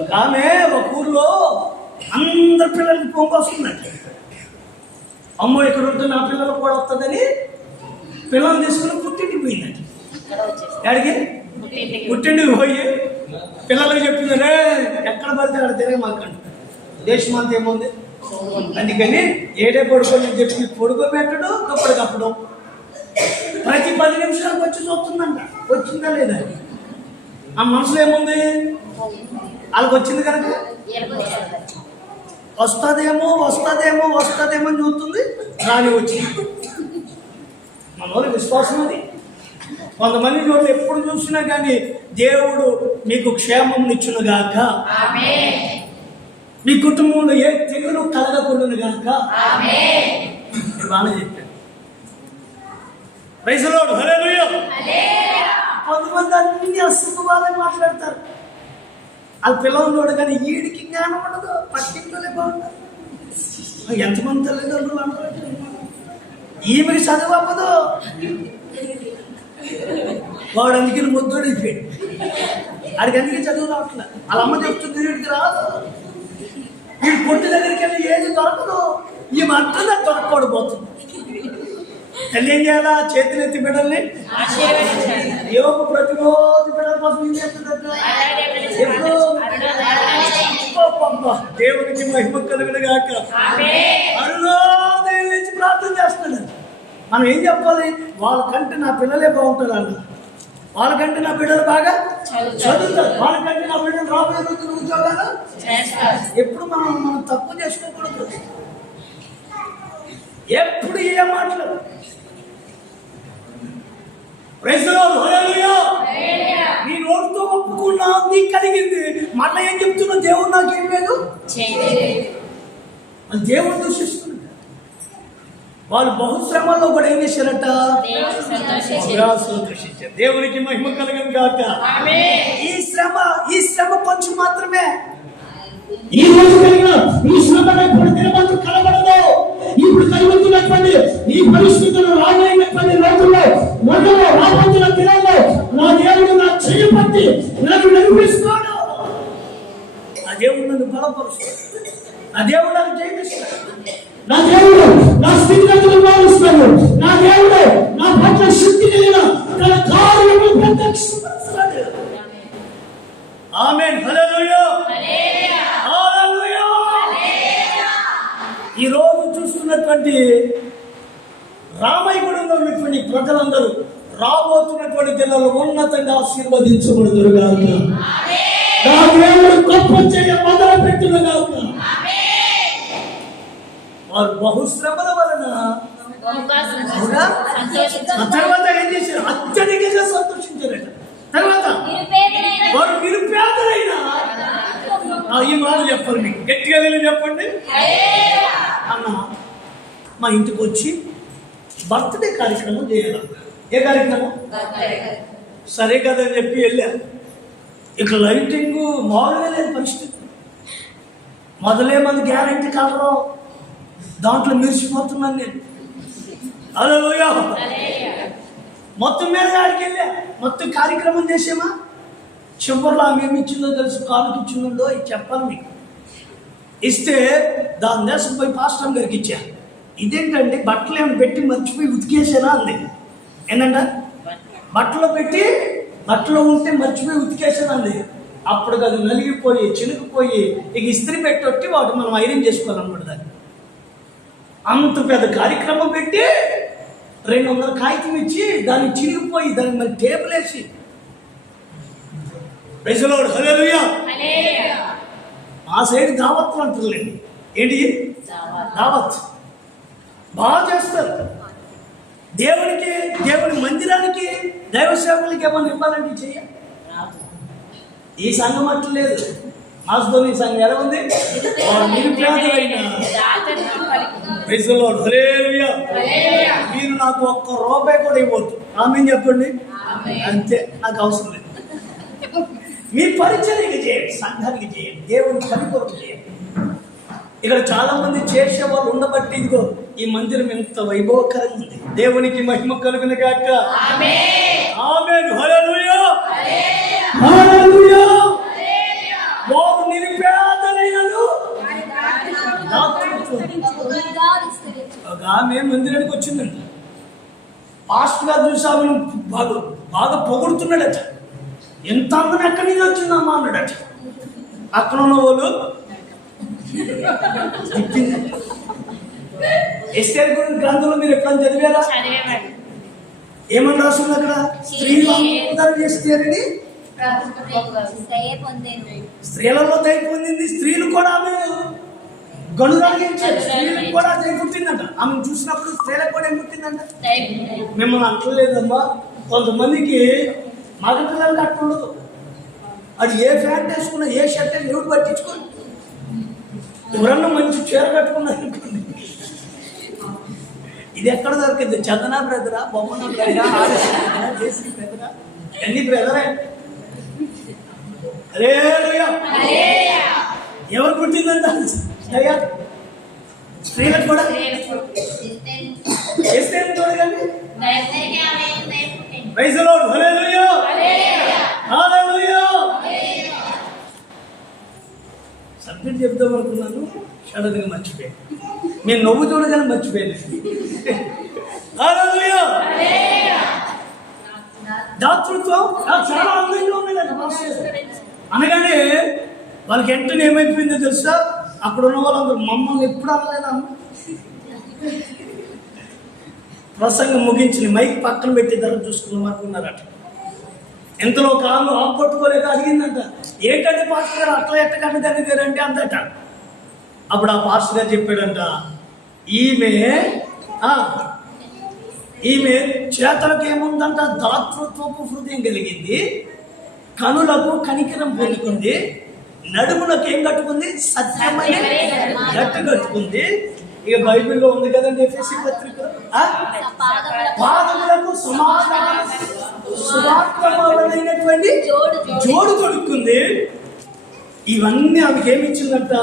ఒక ఆమె ఒక ఊర్లో అందరి పిల్లలకి పొంగు వస్తుందంట. అమ్మో ఇక్కడ ఉంటే నా పిల్లలకు కూడా వస్తుందని పిల్లల్ని తీసుకుని పుట్టింటికి పోయిందంట. ఎక్కడికి? పుట్టింటికి పోయి పిల్లలకి చెప్పిందనే ఎక్కడ పడితే అక్కడ తిరగమాకండి, దేశం అంతా ఏముంది. అందుకని ఏడే పడుకోని చెప్పి పడుకోబెట్టడం, దుప్పటి కప్పడం. ప్రతి 10 నిమిషాలకు వచ్చి చూస్తుందంట వచ్చిందా లేదా. ఆ మనసులో ఏముంది? వాళ్ళకి వచ్చింది కనుక వస్తుందేమో వస్తుందేమో వస్తుందేమో అని చూస్తుంది, రాని వచ్చింది. మన వాళ్ళకి విశ్వాసం ఉంది. కొంతమంది చోట్ల ఎప్పుడు చూసినా కానీ దేవుడు మీకు క్షేమం ఇచ్చునుగాక, మీ కుటుంబంలో ఏ తెగులు కలగకూడదు గాక బాగా చెప్పాడు. ప్రైజ్ ది లార్డ్, హల్లెలూయా. కొంతమంది అన్ని అశుభాలని మాట్లాడతారు. వాళ్ళ పిల్లలు కానీ ఈడికి జ్ఞానం ఉండదు, పట్టింపులే బాగుంటారు. ఎంతమంది తల్లిదండ్రులు అంటారు ఈమెకి చదువు అవ్వదు, వాడు అందుకని ముద్దుడు అయిపోయాడు, ఆడికి అందుకే చదువు రావట్లే. వాళ్ళ అమ్మ చెప్తుంది వీడికి రాదు, వీడి పొట్టి దగ్గరికి వెళ్ళి ఏది దొరకదు, ఈ మంటలో దొరకబడిపోతుంది. తల్లి ఏం చేయాలా? చేతులెత్తి బిడ్డల్ని యోగు ప్రతిరోజు బిడ్డల కోసం ఏం చేస్తుందట? దేవునికి మహిమ కలుగును గాక. అరుణోదయం నుంచి ప్రార్థన చేస్తున్నాడు. మనం ఏం చెప్పాలి? వాళ్ళకంటే నా పిల్లలే బాగుంటారు అన్న, వాళ్ళకంటే నా బిడ్డలు బాగా చదువుతారు, వాళ్ళకంటే నా బిడ్డలు రాబోయే రోజులు ఉద్యోగాలు. ఎప్పుడు మనం తప్పు చేసుకోకూడదు. ఎప్పుడు ఏ మాటలు. ప్రైజ్ ది లార్డ్, హల్లెలూయా. నీ నోటితో ఒప్పుకున్నా నీకు కలిగింది, మళ్ళీ ఏం చెప్తున్నావు? దేవుడు నాకేం లేదు, దేవుడు దూషిస్తున్నాడు. వాళ్ళు బహుశ్రమల్లో కూడా ఏం చేశారట? దేవుడు సంతోషించాడు. బహుగా సంతోషించారు. దేవునికి మహిమ కలుగును గాక. ఈ శ్రమ కొంచెం మాత్రమే. ఈ రోజు కలిగిన ఈ శ్రమ ఇప్పుడు దినమంతా కనబడదు. ఇప్పుడు కలుగుతున్నటువంటి ఈ పరిస్థితులు రాబోయేటువంటి రోజుల్లో మొదలు రాబోతున్న దినాల్లో నా దేవుడు నా చెయ్యి పట్టి నన్ను నడిపిస్తాడు. ఆ దేవుడు నన్ను బలపరుస్తాడు. ఆ దేవుడు నాకు జయమిస్తాడు. నా దేవుడు నా స్థితిగతులు మారుస్తాడు. నా దేవుడు నా పట్ల శక్తి కలిగిన తన కార్యము ప్రత్యక్షపరుస్తాడు. ఆమేన్. హల్లెలూయా. హల్లెలూయా. ఈ రోజు చూస్తున్నటువంటి రామయ్యగూడెంలో ఉన్నటువంటి ప్రజలందరూ రాబోతున్నటువంటి దినాల్లో ఉన్నతంగా ఆశీర్వదించబడుదురు గాక. నా దేవుడు గొప్ప చేయ మొదలు పెట్టును గాక. వారు బహుశ్రమల వలన బహుగా సంతోషించాడు. ఆ తర్వాత ఏం చేశారు? అత్యధికంగా సంతోషించారట. తర్వాత వారు నిరుపేదలైన ఈ మాట చెప్పండి, మీకు గట్టిగా వెళ్ళి చెప్పండి. అన్న మా ఇంటికి వచ్చి బర్త్డే కార్యక్రమం చేయాలి. ఏ కార్యక్రమం? సరే కదని చెప్పి వెళ్ళా. ఇక లైటింగ్ మామూలుగా లేదు పరిస్థితి. మొదలేమంది గ్యారంటీ కలరు, దాంట్లో మెరిసిపోతున్నాను నేను. హల్లెలూయా. మొత్తం మీద ఆడికి వెళ్ళా. మొత్తం కార్యక్రమం చేసామా? చివరిలో ఆమె ఏమి ఇచ్చిందో తెలుసు, కాలుకి ఇచ్చిందో ఇది చెప్పాలి మీకు. ఇస్తే దాని దేశం పోయి పాస్టర్ గారికి ఇచ్చా. ఇదేంటంటే బట్టలు ఏమి పెట్టి మర్చిపోయి ఉతికేసానా అంది. ఏంటంట? బట్టలు పెట్టి బట్టలు ఉంటే మర్చిపోయి ఉతికేసానా అంది. అప్పుడు అది నలిగిపోయి చినుకుపోయి ఇక ఇస్త్రీ పెట్టొట్టి వాటి మనం ఐరన్ చేసుకోవాలన్నమాట. దాన్ని అంత పెద్ద కార్యక్రమం పెట్టి 200 కాగితం ఇచ్చి దాన్ని చిరిగిపోయి దానికి మళ్ళీ టేబుల్ వేసి. Praise the lord. హల్లెలూయా. మా సైడ్ దావత్లు అంటారులేండి. ఏంటి దావత్? బాగా చేస్తారు. దేవునికి, దేవుని మందిరానికి, దైవ సేవకులకి ఏమన్నా ఇవ్వాలంటే చెయ్య. ఈ సంఘం అట్లా లేదు. మాస్ధోని సంఘం ఎలా ఉంది? నిరుపేదలైన. Praise the lord. హల్లెలూయా. మీరు నాకు ఒక్క రూపాయి కూడా ఇవ్వద్దు. ఆమేన్ చెప్పండి. అంతే, నాకు అవసరం లేదు. మీ పరిచర్యకి చేయండి, సంఘానికి చేయండి, దేవుని పని కొరకు చేయండి. ఇక్కడ చాలా మంది చేసేవాళ్ళు ఉండబట్టి ఇదిగో ఈ మందిరం ఎంత వైభవకరంగా ఉంది. దేవునికి మహిమ కలుగును గాక. ఆమేన్. హల్లెలూయా. హల్లెలూయా. వారు నిరుపేదలైనను ఒక ఆమె మందిరానికి వచ్చిందంట. పాస్టర్ గారు చూసామని బాగా పొగుడుతున్నాడట. ఎంత అందం ఎక్కడి నుంచి వచ్చిందమ్మా అన్నాడట. అక్కడ ఉన్న వాళ్ళు ఎస్టేర్ గురించి గ్రంథంలో మీరు ఎప్పుడైనా చదివారా? ఏమని రాస్తుంది అక్కడ? స్త్రీలు ఎస్తేరని స్త్రీలలో దయ పొందింది. స్త్రీలు కూడా ఆమె గనురాగించారు. స్త్రీలకు కూడా దయ పుట్టిందంట. ఆమె చూసినప్పుడు స్త్రీలకు కూడా ఏం పుట్టిందంట? మిమ్మల్ని అంటలేదమ్మా. కొంతమందికి మగ పిల్లలకి అట్లా ఉండదు. అది ఏ ఫ్యాంట్ వేసుకున్నా, ఏ షర్ట్ ఎవరు పట్టించుకోండి. ఎవరన్నా మంచి చీర కట్టుకున్నారు అనుకోండి, ఇది ఎక్కడ దొరికింది? చందనా బ్రదరా, బొమ్మన బ్రదరా, జేసీ బ్రదరా, అన్ని బ్రదరే. హల్లెలూయా. ఎవరు పుట్టిందంట? అయ్యా స్త్రీలకు కూడా ఎస్తేరు చూడగండి. Praise the lord. Hallelujah. Hallelujah. Subject చెప్దాం అనుకున్నాను, సడన్గా మర్చిపోయాను. నేను నవ్వు చూడగానే మర్చిపోయాను. హల్లెలూయా. దాతృత్వం చాలా అందంగా ఉండేదంట మాస్టర్. అనగానే వాళ్ళకి వెంటనే ఏమైపోయిందో తెలుసా? అక్కడ ఉన్న వాళ్ళందరూ మమ్మల్ని ఎప్పుడు అనలేదా? ప్రసంగం ముగించిన మైక్ పక్కన పెట్టి ధర చూసుకున్నాం అనుకున్నారట. ఎంతలో కాళ్ళు ఆపట్టుకోలేక అడిగిందంట, ఏంటంటే పాస్టర్ గారు అట్లా ఎట్టకండి దాన్ని గారంటే అందట. అప్పుడు ఆ పాస్టర్ గారు చెప్పాడంట, ఈమె చేతలకు ఏముందంట? దాతృత్వపు హృదయం కలిగింది, కనులకు కనికరం పొందుకుంది, నడుములకు ఏం కట్టుకుంది? సత్యమైన గట్టు కట్టుకుంది, ఇక బైబిల్లో ఉంది కదండి ఎఫెసీ పత్రిక. పాదములకు సువార్తమైనటువంటి జోడు తొడుక్కుంది. ఇవన్నీ ఆమెకి ఏమి ఇచ్చిందంట?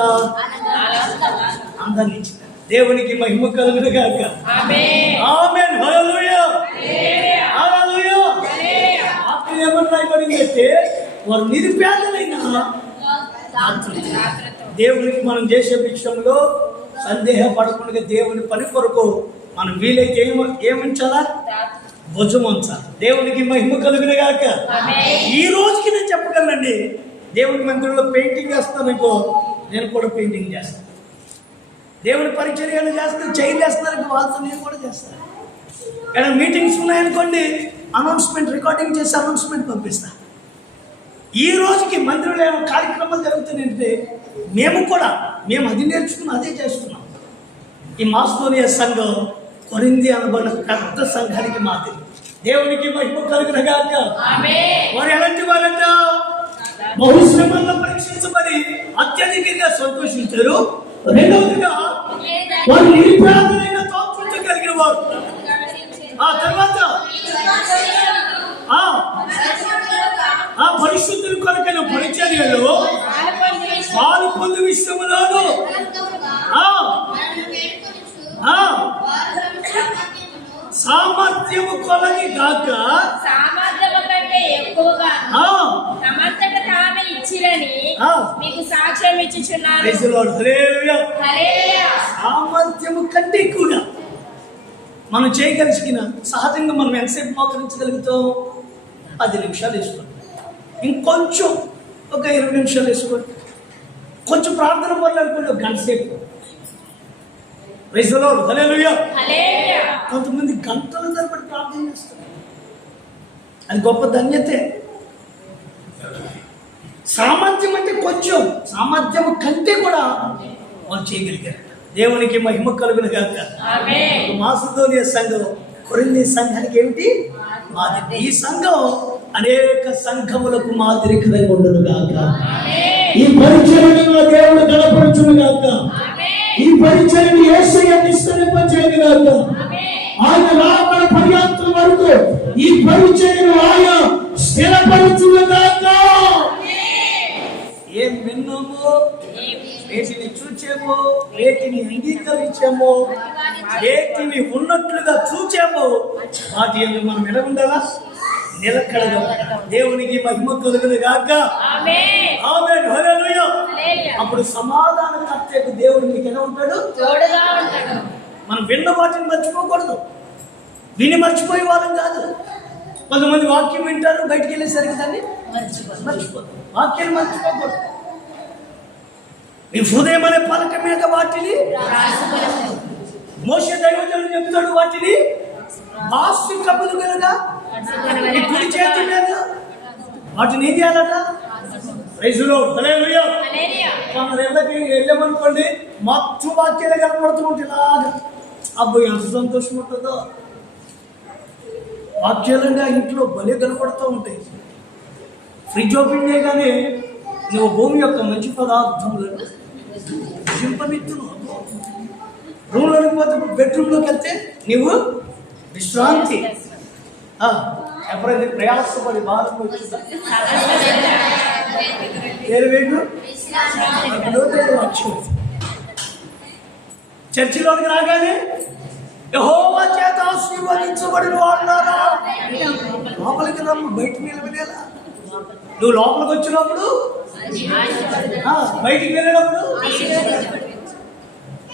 అందరినీ ఇచ్చింది. దేవునికి మహిమ కలుగును గాక. ఆమేన్. హల్లెలూయా. హల్లెలూయా. అక్కడ ఏమని రాయబడిందంటే వారు నిరుపేదలైన దేవునికి మనం చేసే విషయంలో సందేహపడకుండా దేవుని పని కొరకు మనం వీలైతే ఏముంచాలా? భుజం ఉంచాలి. దేవునికి మహిమ కలుగును గాక. ఈ రోజుకి నేను చెప్పగలనండి, దేవుని మందిరంలో పెయింటింగ్ చేస్తాను ఇంకో, నేను కూడా పెయింటింగ్ చేస్తాను. దేవుని పరిచర్యలు చేస్తాను, చేస్తాను, వాళ్ళతో నేను కూడా చేస్తాను. కానీ మీటింగ్స్ ఉన్నాయనుకోండి, అనౌన్స్మెంట్ రికార్డింగ్ చేసి అనౌన్స్మెంట్ పంపిస్తాను. ఈ రోజుకి మందిరంలో ఏమైనా కార్యక్రమాలు జరుగుతున్నాయంటే మేము అది నేర్చుకుని అదే చేస్తున్నాం. ఈ మాస్టోరియా సంఘం కొరింథీ అనబడిన పెద్ద సంఘానికి మాదిరి. దేవునికి మహిమ కలుగును గాక. వారు ఎలాంటి వారంట? బహుశ్రమంలో పరీక్షించబడి అత్యధికంగా సంతోషించారు. రెండవదిగా వారు నిరుపేదలైన తోడ్పట్టు కలిగిన వారు. ఆ తర్వాత పరిశుద్ధుల కొరకైన పరిచర్యలో పాలు పొందు విషయములను సామర్థ్యము కొలది గాక సామర్థ్యము కంటే ఎక్కువగా తమంతట తామే ఇచ్చిరని మీకు సాక్ష్యం ఇచ్చుచున్నాను. సామర్థ్యము కంటే ఎక్కువగా మనం చేయగలిగిన సహజంగా మనం ఎంతసేపు మోకరించగలుగుతాం? 10 నిమిషాలు వేసుకోండి, ఇంకొంచెం ఒక 20 నిమిషాలు వేసుకోండి, కొంచెం ప్రార్థన మొదలనుకోండి ఒక గంట సేపు. హల్లెలూయా. కొంతమంది గంటల తరబడి ప్రార్థన చేస్తారు. అది గొప్ప ధన్యతే. సామర్థ్యం అంటే కొంచెం, సామర్థ్యం కంటే కూడా వాళ్ళు చేయగలిగారు. దేవునికి మహిమ కలుగును గాక. మాసిదోనియా సంఘం కొరింథీ సంఘానికి ఏమిటి? మాదిరి. ఈ సంఘం అనేక సంఘములకు మాదిరికరై ఉండును గాక. ఈ పరిచర్యను దేవుడు గణపరచును గాక. ఈ పరిచర్యను యేసయ్య విస్తరింపచేయును గాక. ఆయన రాకడ పర్యంతం వరకు ఈ పరిచర్యను ఆయన స్థిరపరచును గాక. ఏం విన్నామో, వేటిని చూచామో, వేటిని అంగీకరించామో, వేటిని ఉన్నట్లుగా చూచామో వాటి మనం ఎలా ఉండాలా? నిలకడగా. దేవునికి మహిమ కలుగును గాక. ఆమేన్. హల్లెలూయా. అప్పుడు సమాధానకర్తకు దేవుడు మీకు ఎలా ఉంటాడు? తోడుగా ఉంటాడు. మనం విన్న వాటిని మర్చిపోకూడదు, విని మర్చిపోయే వాళ్ళం కాదు. కొంతమంది వాక్యం వింటారు, బయటికి వెళ్ళేసరికి దాన్ని మర్చిపోతారు. వాక్యాన్ని మర్చిపోకూడదు. నీ హృదయం అనే పలక మీద వాటిని మోషే దైవజనుడు చెప్తాడు, వాటిని ఆస్తికములు కనుక నీ కుడి చేతి మీద వాటిని ఏం చేయాలట? మన ఇళ్ళకి వెళ్ళామనుకోండి, మొత్తం వాక్యాలే కనపడుతూ ఉంటే ఇలాగా అబ్బో ఎంత సంతోషం ఉంటుందో. వాక్యాలంటే ఆ ఇంట్లో భలే కనపడుతూ ఉంటాయి. ఫ్రిడ్జ్ ఓపెన్ చేయగానే నువ్వు భూమి యొక్క మంచి పదార్థములను చింపనిత్తును. రూమ్లోకి పోతే బెడ్రూమ్లోకి వెళ్తే నువ్వు విశ్రాంతి. ఎప్పుడైతే ప్రయాసపడి బాధ చర్చిలోకి రాగానే యెహోవా చేత ఆశీర్వదించబడిన వాళ్ళారా లోపలికి రమ్ము, బయటికి నిలబడేలా. నువ్వు లోపలికి వచ్చినప్పుడు, బయటికి వెళ్ళినప్పుడు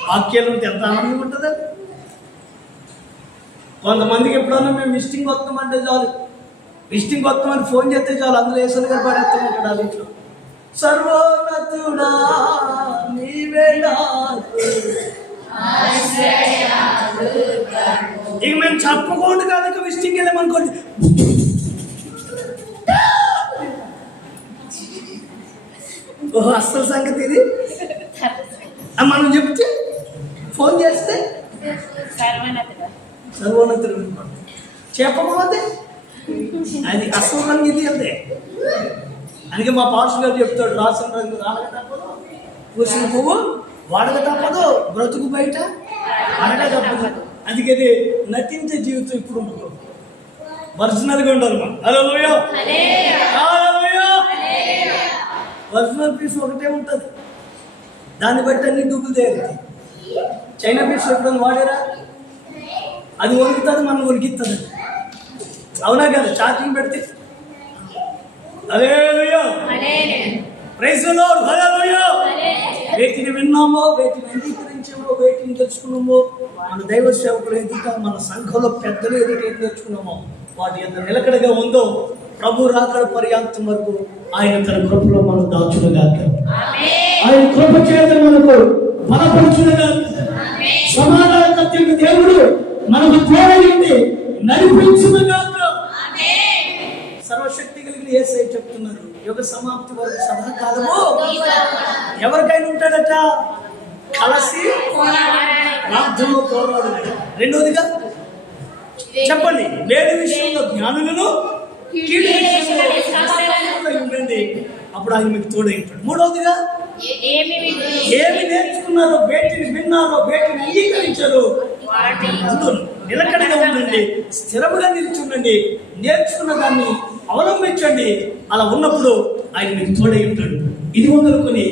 వాక్యాలు ఉంటే ఎంత ఆనందం ఉంటుంది. కొంతమందికి ఎప్పుడన్నా మేము విజిటింగ్ వస్తామంటే చాలు, విజిటింగ్ వస్తామని ఫోన్ చేస్తే చాలు, అందులో వేసలు గారు పడేస్తాం ఉంటాడు ఆ ఇంట్లో. సర్వోన్నతుడా నీవే నాకు. ఇక మేము చెప్పకుండా కనుక విజిటింగ్ వెళ్ళామనుకోండి, ఓహో అసలు సంగతి ఇది మనం చెప్తే, ఫోన్ చేస్తే సర్వోన్నతుడు చెప్పకపోతే అది అసలు రంగు ఇది అంతే. అందుకే మా పాస్టర్ గారు చెప్తాడు, రాసిన రంగు రాలక తప్పదు, పూసిన పువ్వు వాడక తప్పదు, బ్రతుకు బయట అనగా తప్పదు. అందుకని నటించే జీవితం ఇప్పుడు ఉండదు, ఒరిజినల్గా ఉండాలి మనం. హల్లెలూయా, హల్లెలూయా. ఒరిజినల్ పీస్ ఒకటే ఉంటుంది, దాన్ని బట్టి అన్ని డబ్బులు తేరుతాయి. చైనా పీస్ ఎప్పుడైనా వాడారా? అది వణుకుతుంది, మనం వణికిస్తుంది. అవునా కదా? చార్జింగ్ పెడితే హల్లెలూయా, ప్రైజ్ ది లార్డ్, హల్లెలూయా. వేటిని విన్నామో, వేటిని అంగీకరించామో, వేటిని తెలుసుకున్నామో, మన దైవ సేవకులు ఎదుట, మన సంఘంలో పెద్దలు ఎదుట ఏం నేర్చుకున్నామో వాటి ఎంత నిలకడగా ఉందో ప్రభు రాకడ పర్యాంతం వరకు ఆయన తన కృపలో మనం దాచునుగాక. ఆయన కృప చేత మనకు బలపరచునుగాక. సమాధానకర్త దేవుడు మనకు తోడైంది నడిపించునుగాక. సర్వశక్తి కలిగిన యేసయ్య చెప్తున్నారు, యుగ సమాప్తి వరకు సదాకాలము ఎవరికైనా ఉంటాడట, కలిసి ప్రార్థనలో పోరాడు. రెండోదిగా చెప్పండి, లేని విషయంలో జ్ఞానులను, కీడు విషయంలో శాస్త్రజ్ఞులై ఉండండి, అప్పుడు ఆయన మీకు తోడై ఉంటాడు. మూడవదిగా ఏమి నేర్చుకున్నారో, వేటిని విన్నారో, వేటిని అంగీకరించారో అందులో నిలకడగా ఉండండి, స్థిరముగా నిల్చుండండి, నేర్చుకున్న దాన్ని అవలంబించండి. అలా ఉన్నప్పుడు ఆయన మీకు తోడై ఉంటాడు. ఇది మొదలుకొని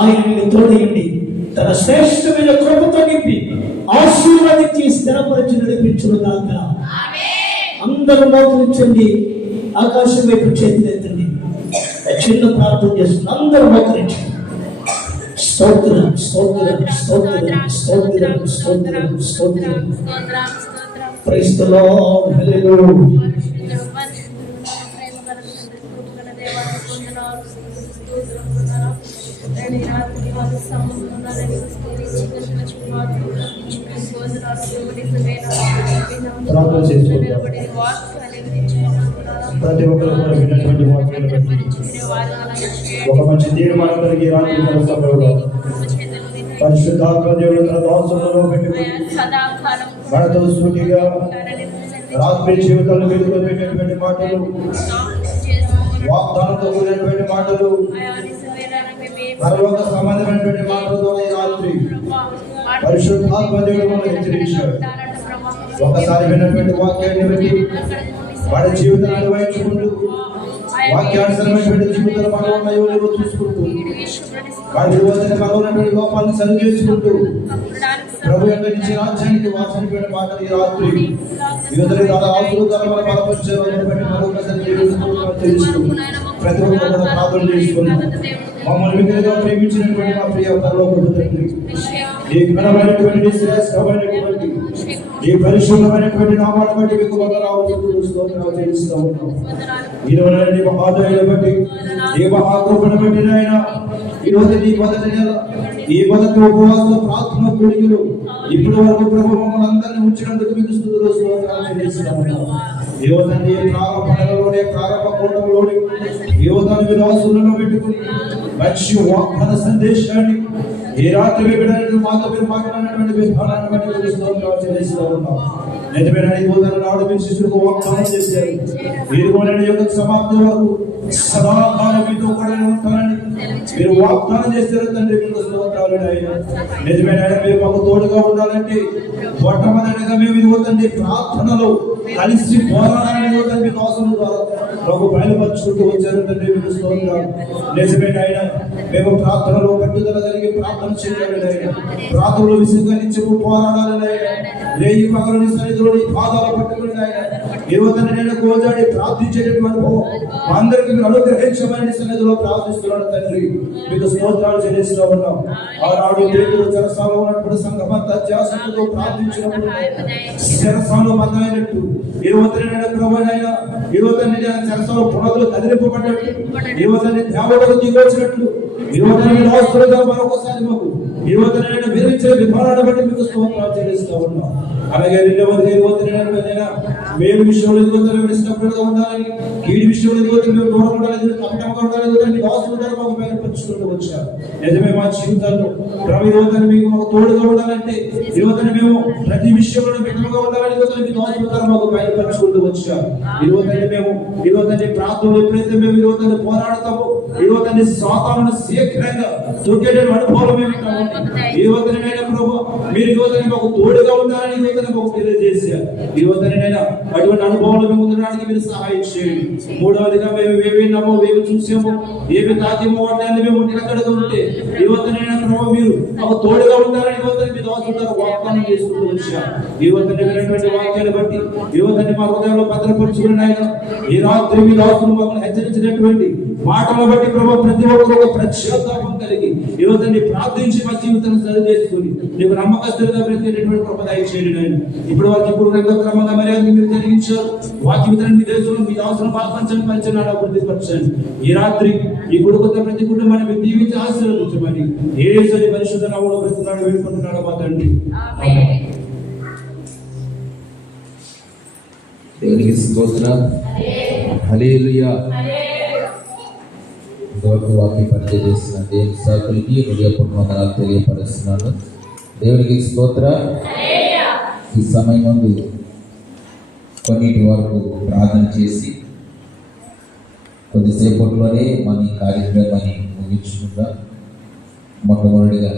ఆయన మీకు తోడయండి, తన శ్రేష్టమైన కృపతో నింపి ఆశీర్వాదించి స్థిరపరిచి నడిపించునుగాక. అందరూ మోకరించండి, ఆకాశం వైపు చేతులెత్తండి. చిన్న ప్రార్థన చేస్తుంది, అందరూ మోకరించండి. స్తోత్రం, స్తోత్రం, స్తోత్రం, స్తోత్రం, స్తోత్రం, స్తోత్రం. ప్రైజ్ ది లార్డ్, హల్లెలూయా. ప్రార్థన చేసుకుంటాం. ప్రతి ఒక్కరు కూడా విన్నటువంటి వాక్యాలు బట్టి ఒక మంచి తీర్మానం కలిగి రాత్రి సమయంలో పరిశుద్ధాత్మ దేవుడు తన దాసులలో పెట్టుకుని మనతో సూటిగా రాత్రి జీవితంలో వెలుగులో పెట్టినటువంటి మాటలు, వాగ్దానంతో కూడినటువంటి మాటలు, పరలోక సంబంధమైనటువంటి మాటలతో ఈ రాత్రి పరిశుద్ధాత్మ దేవుడు మనల్ని హెచ్చరించాడు. ఒకసారి విన్నటువంటి వాక్యాన్ని బట్టి వాడి జీవితాన్ని అనుభవించుకుంటూ, వాక్యానుసరమైనటువంటి జీవితాలు మనలో ఉన్నాయో లేవో చూసుకుంటూ, వాడి రోజున మనలో ఉన్నటువంటి లోపాలను సరి చేసుకుంటూ ప్రభు యొక్క నుంచి రాజ్యానికి వాసన మాటలు ఈ రాత్రి యువతని చాలా ఆశీర్వాదాలు మన బలపరిచేటువంటి మరొకసారి తెలుస్తూ ప్రతి ఒక్కరు ప్రార్థన చేసుకున్నాం. మమ్మల్ని మిగిలిగా ప్రేమించినటువంటి మా ప్రియ పరలోకపు తండ్రి, ఈ ఘనమైనటువంటి శ్రేష్టమైనటువంటి ఈ పరిశుభ్రమైనటువంటి నామాన్ని బట్టి మీకు వందనాలు స్తోత్రాలు చెల్లిస్తూ ఉన్నాం. ఈ రోజు మహాదయను బట్టి, ఈ మహాకృపను బట్టి నాయన, ఈ రోజు నీ మొదటి నెల, ఈ మొదటి ఉపవాస ప్రార్థన పిడుగులు ఇప్పటి వరకు ప్రభు మమ్మల్ని అందరినీ ఉంచినందుకు మీకు స్తుతులు స్తోత్రాలు చెల్లిస్తూ ఉన్నాం. ఈ రోజు ప్రారంభ నెలలోనే, ప్రారంభ కూటంలోనే యువతను విలాసులను పెట్టుకుని మంచి వాగ్దాన సందేశాన్ని ఈ రాత్రి వినడానికి మాతో మీరు మాట్లాడినటువంటి విధానాన్ని బట్టి మీకు స్తోత్రాలు చెల్లిస్తూ ఉన్నాం. నిజమైన యువతను నాడు మీ శిష్యులకు వాగ్దానం చేశారు, మీరు కూడా యొక్క సమాప్తి వరకు సదాకాలం మీతో కూడా ఉంటానని మీరు వాగ్దానం చేశారు తండ్రి. మీకు స్తోత్రాలు నాయన. నిజమైన మీరు మాకు తోడుగా ఉండాలంటే మొట్టమొదటిగా మేము యువతండి ప్రార్థనలో కలిసి పోరాడాలని యువతని మీకు అవసరం ద్వారా ప్రభు బయలుపరుచుకుంటూ వచ్చారు తండ్రి. మీకు స్తోత్రాలు. నిజమైన ఆయన మేము ప్రార్థనలో పట్టుదల కలిగి ప్రార్థన చేయాలి నాయన. ప్రార్థనలో విసుగనించి పోరాడాలి నాయన. రేయి పగలని సన్నిధిలో పాదాలు పట్టుకుని నాయన యువతని నేను కోజాడి ప్రార్థించేటటువంటి అందరికీ మీరు అనుగ్రహించమని సన్నిధిలో ప్రార్థిస్తున్నాడు తండ్రి. మీకు స్తోత్రాలు చెల్లిస్తూ ఉన్నాం. ఆనాడు దేవుడు చెరసాలో ఉన్నప్పుడు సంఘమంతా ధ్యాసంతో ప్రార్థించినప్పుడు చెరసాలో మందమైనట్టు యువతని నేను ప్రభువైనా యువతని చెరసాలో పునరులు కదిలింపబడ్డట్టు యువతని దేవతలు దిగొచ్చినట్లు యువతని రాస్తులుగా మరొకసారి మాకు యువతని నేను విధించిన విధానాన్ని బట్టి మీకు స్తోత్రాలు చెల్లిస్తూ ఉన్నాం. అలాగే రెండవది యువతని మేము విషయంలో యువతలు ఇష్టపడుతూ ఉండాలని, కీడి విషయంలో యువతలు మేము దూరం ఉండాలని, కపటంగా ఉండాలని దాసులు మాకు బయలుపరుచుకుంటూ వచ్చారు. నిజమే మా జీవితాల్లో ప్రభు యువతని మీకు మాకు తోడుగా ఉండాలంటే యువతని మేము ప్రతి విషయంలో మిత్రులుగా ఉండాలని యువతని దాసులు మాకు బయలుపరుచుకుంటూ వచ్చారు. యువతని మేము యువతని ప్రార్థనలు ఎప్పుడైతే మేము యువతని పోరాడతామో యువతని సాతాను శీఘ్రంగా తొక్కేటటువంటి అనుభవం ఏమిటంటే యువతనైనా ప్రభు మీరు యువతని మాకు తోడుగా ఉండాలని యువతని మాకు తెలియజేశారు. యువతనైనా అటువంటి అనుభవాలు మేము ఉండడానికి మీరు సహాయం చేయండి. మూడవదిగా మేము ఏమి విన్నామో ఏమి చూసామో ఏమి తాకేమో వాటిని మేము నిలకడగా ఉంటే యువతనైనా ప్రభు మీరు మాకు తోడుగా ఉండాలని యువతని మీరు అవసరం వాగ్దానం చేసుకుంటూ వచ్చారు. యువతని వినటువంటి వాక్యాన్ని బట్టి యువతని మా హృదయంలో భద్రపరుచుకుని ఆయన ఈ రాత్రి మీ దాసులు మమ్మల్ని హెచ్చరించినటువంటి మాటల బట్టి ప్రభు ప్రతి ఒక్కరు ఒక ప్రత్యేకం కలిగి యువతని ప్రార్థించి మా జీవితాన్ని సరి చేసుకుని నీకు నమ్మకస్తులుగా బ్రతికేటటువంటి కృప దయచేయండి నాయన. ఇప్పుడు వారికి ఇప్పుడు ఎంతో క్రమంగా మర్యాద మీరు జరిగించారు. వాక్యం మీ దేశంలో మీ అవసరం పాల్పంచండి, పంచనాలు అభివృద్ధిపరచండి. ఈ రాత్రి ఈ కొడుకున్న ప్రతి కుటుంబాన్ని మీరు దీవించి ఆశీర్వదించమని యేసు పరిశుద్ధ నామములో బ్రతుకున్నాడు వేడుకుంటున్నాడు మా తండ్రి. దేవునికి స్తోత్రం. హల్లెలూయా. ఇంతవరకు వాక్యం పరిచయం చేసిన దేవుని సేవకులకి హృదయపూర్వక వందనాలు తెలియపరుస్తున్నాను. దేవునికి స్తోత్రం. ఈ సమయం ముందు కొన్నిటి వరకు ప్రార్థన చేసి కొద్దిసేపట్లోనే మన ఈ కార్యక్రమాన్ని ముగించుకుందాం. మొట్టమొదటిగా